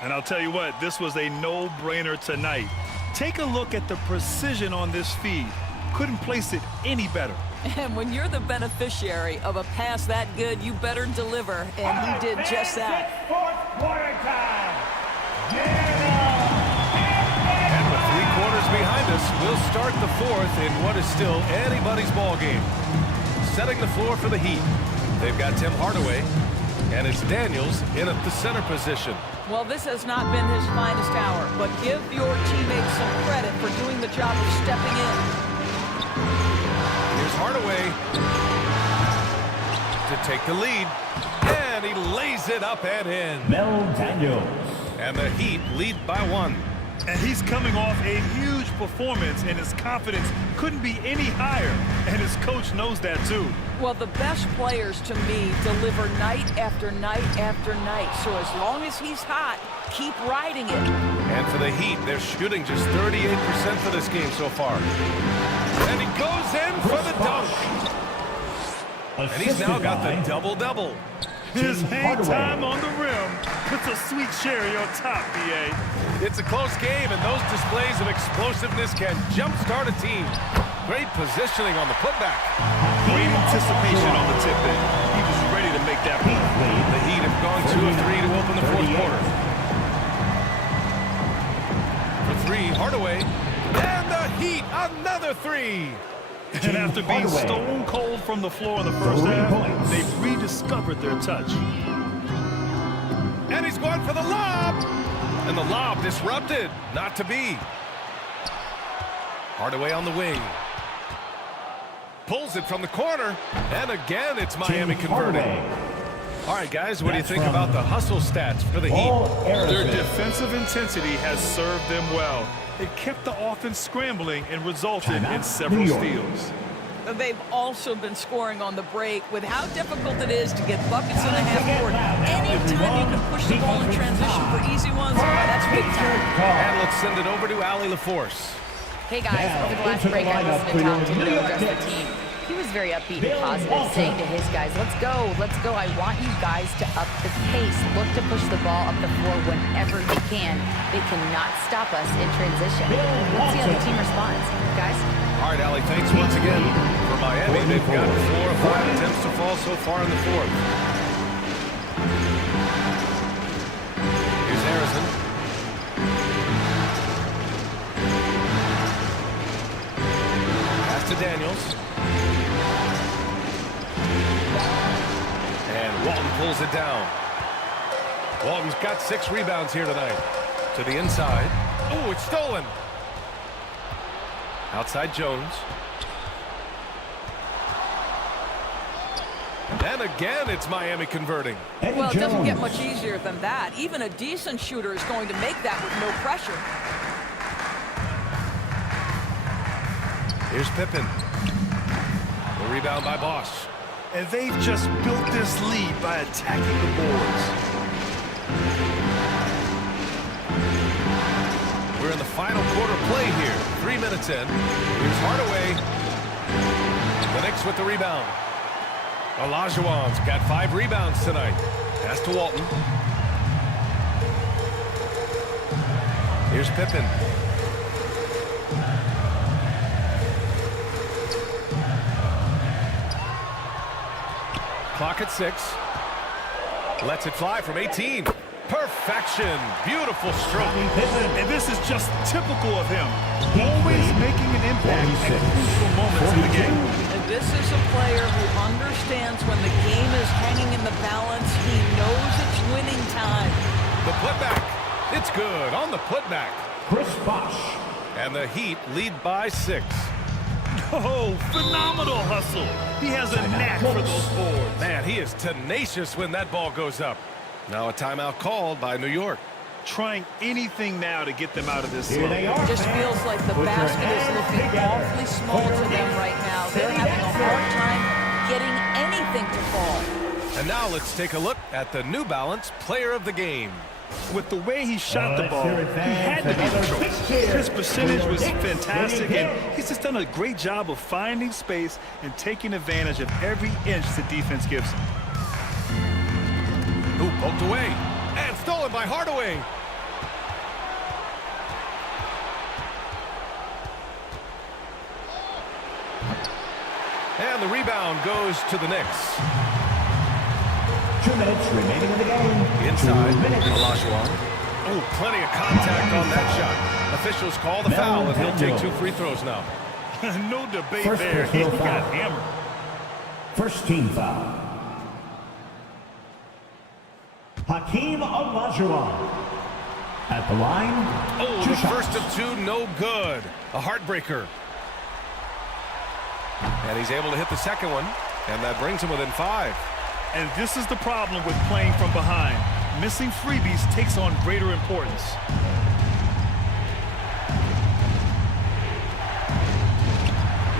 And I'll tell you what, this was a no-brainer tonight. Take a look at the precision on this feed. Couldn't place it any better. And when you're the beneficiary of a pass that good, you better deliver. And he did just that. Fourth quarter time. And with 3 quarters behind us, we'll start the fourth in what is still anybody's ball game. Setting the floor for the Heat. They've got Tim Hardaway, and it's Daniels in at the center position. Well, this has not been his finest hour, but give your teammates some credit for doing the job of stepping in. Here's Hardaway to take the lead, and he lays it up and in. Mel Daniels. And the Heat lead by 1. And he's coming off a huge performance, and his confidence couldn't be any higher. And his coach knows that, too. Well, the best players, to me, deliver night after night after night. So as long as he's hot, keep riding it. And for the Heat, they're shooting just 38% for this game so far. And he goes in for the dunk. And he's now got the double-double. His hang time on the rim puts a sweet cherry on top, B.A. It's a close game, and those displays of explosiveness can jumpstart a team. Great positioning on the putback. Great anticipation on the tip-in. He was ready to make that move. The Heat have gone 2 of 3 to open the fourth quarter. For 3, Hardaway. And the Heat, another 3. And after being stone cold from the floor in the first half, they've rediscovered their touch. And he's going for the lob. And the lob disrupted. Not to be. Hardaway on the wing. Pulls it from the corner. And again, it's Miami converting. All right, guys, what do you think about the hustle stats for the Heat? Their defensive intensity has served them well. It kept the offense scrambling and resulted in several steals. They've also been scoring on the break. With how difficult it is to get buckets in the half court, anytime you can push the ball in transition for easy ones, that's big time. And let's send it over to Allie LaForce. Hey guys, over the last break I listened to Tom Thibodeau address the team. He was very upbeat and positive, saying to his guys, let's go. I want you guys to up the pace. Look to push the ball up the floor whenever you can. They cannot stop us in transition. Let's see how the team responds. Guys? All right, Allie, thanks once again. For Miami, they've got 4 or 5 attempts to fall so far in the fourth. Here's Harrison. Pass to Daniels. And Walton pulls it down. Walton's got 6 rebounds here tonight. To the inside. Oh, it's stolen. Outside Jones. And again, it's Miami converting. Well, it doesn't get much easier than that. Even a decent shooter is going to make that with no pressure. Here's Pippen. The rebound by Bosch. And they've just built this lead by attacking the boards. We're in the final quarter play here. 3 minutes in. Here's Hardaway. The Knicks with the rebound. Olajuwon's got 5 rebounds tonight. Pass to Walton. Here's Pippen. Clock at 6. Lets it fly from 18. Perfection. Beautiful stroke. And this is just typical of him. Always making an impact at crucial moments in the game. And this is a player who understands when the game is hanging in the balance. He knows it's winning time. The putback. It's good on the putback. Chris Bosh. And the Heat lead by 6. Oh, phenomenal hustle. He has a knack for those boards. Man, he is tenacious when that ball goes up. Now a timeout called by New York. Trying anything now to get them out of this slump. It just feels like the basket is looking awfully small to them right now. They're having a hard time getting anything to fall. And now let's take a look at the New Balance Player of the Game. With the way he shot the ball, he had to be the choice. His percentage was fantastic, and he's just done a great job of finding space and taking advantage of every inch the defense gives him. Ooh, poked away. And stolen by Hardaway. And the rebound goes to the Knicks. 2 minutes remaining in the game. Inside, Olajuwon. Oh, plenty of contact on that shot. Officials call the foul, and he'll take 2 free throws now. No debate First there. He foul. got hammered. First team foul. Hakeem Olajuwon. At the line. Oh, the first of 2, no good. A heartbreaker. And he's able to hit the second one, and that brings him within 5. And this is the problem with playing from behind. Missing freebies takes on greater importance.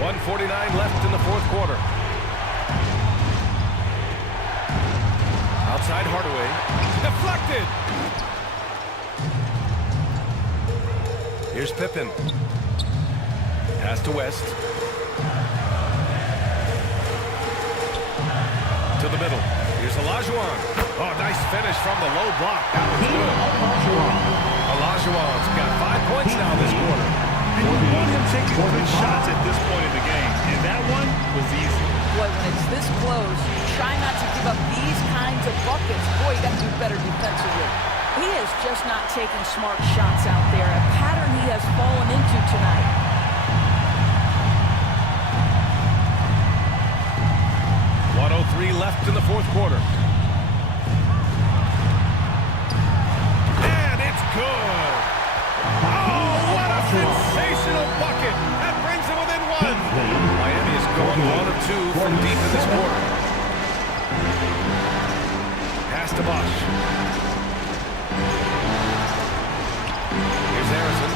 .149 left in the fourth quarter. Outside Hardaway. Deflected. Here's Pippen. Pass to West. To the middle. Here's Olajuwon. Oh, nice finish from the low block. That was good. Olajuwon's got 5 points now this quarter. And you want him taking good shots at this point in the game, and that one was easy. Boy, when it's this close, you try not to give up these kinds of buckets. Boy, you got to do better defensively. He is just not taking smart shots out there, a pattern he has fallen into tonight. .103 left in the fourth quarter. And it's good. Oh, what a sensational bucket. That brings them within one. Miami is going 1 of 2 from deep in this quarter. Pass to Bosch. Here's Harrison.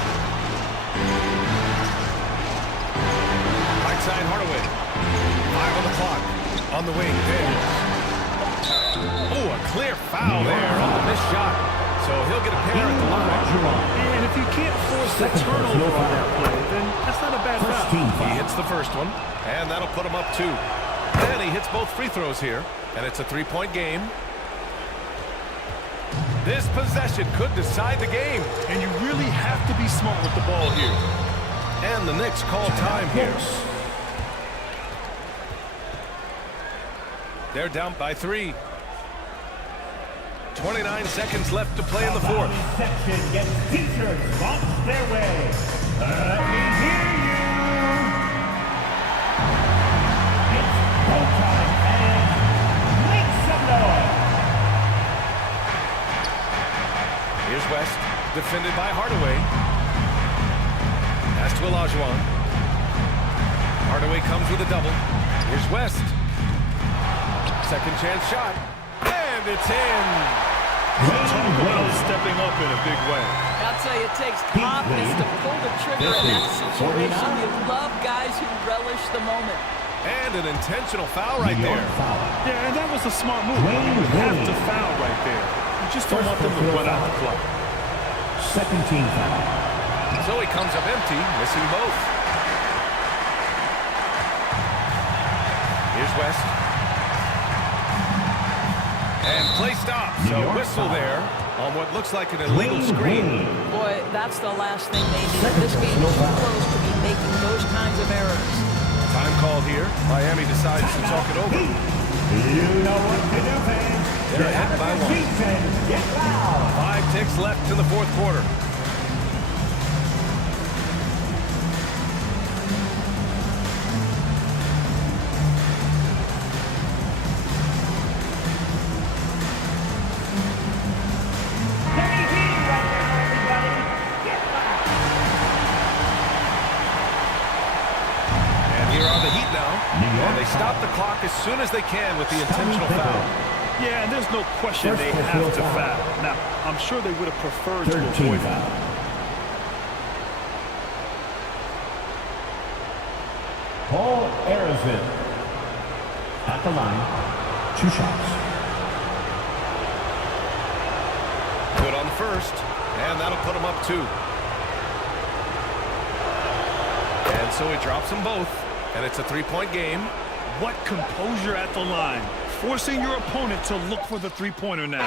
Right side Hardaway. 5 on the clock. On the wing, Daniels. Oh, a clear foul there on the missed shot. So he'll get a pair at the line. And if you can't force the turnover on that play, then that's not a bad foul. He hits the first one, and that'll put him up 2. And he hits both free throws here, and it's a 3-point game. This possession could decide the game. And you really have to be smart with the ball here. And the Knicks call time here. They're down by 3. 29 seconds left to play in the fourth. Section gets T-shirts lost their way. Let me hear you. It's go time, fans. Make some noise. Here's West, defended by Hardaway. Pass to Olajuwon. Hardaway comes with a double. Here's West. Second chance shot. And it's in. Talk about stepping up in a big way. I'll tell you, it takes confidence to pull the trigger in that situation. You love guys who relish the moment. And an intentional foul right there. Yeah, and that was a smart move. You have to foul right there. You just don't want them to run out the clock. Second team foul. So he comes up empty, missing both. Here's West. And play stops. So whistle there on what looks like an illegal screen. Boy, that's the last thing they need. This game too close to be making those kinds of errors. Time call here. Miami decides to talk it over. You know what to do, fans. They're ahead by 1. Get loud. 5 ticks left in the fourth quarter. And they stop the clock as soon as they can with the intentional foul. Yeah, and there's no question they have to foul. Now, I'm sure they would have preferred to avoid it. Paul Arizin at the line. 2 shots. Good on the first, and that'll put him up 2. And so he drops them both. And it's a 3-point game. What composure at the line. Forcing your opponent to look for the 3-pointer now.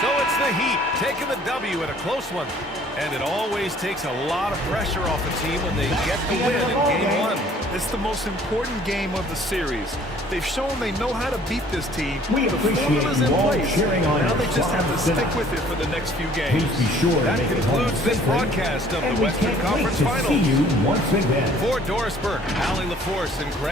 So it's the Heat taking the W in a close one. And it always takes a lot of pressure off a team when they get the win in Game 1. It's the most important game of the series. They've shown they know how to beat this team. We appreciate you all cheering on. Now they just have to stick with it for the next few games. Please be sure that concludes this broadcast of the Western Conference Finals. See you once again. For Doris Burke, Allie LaForce, and Greg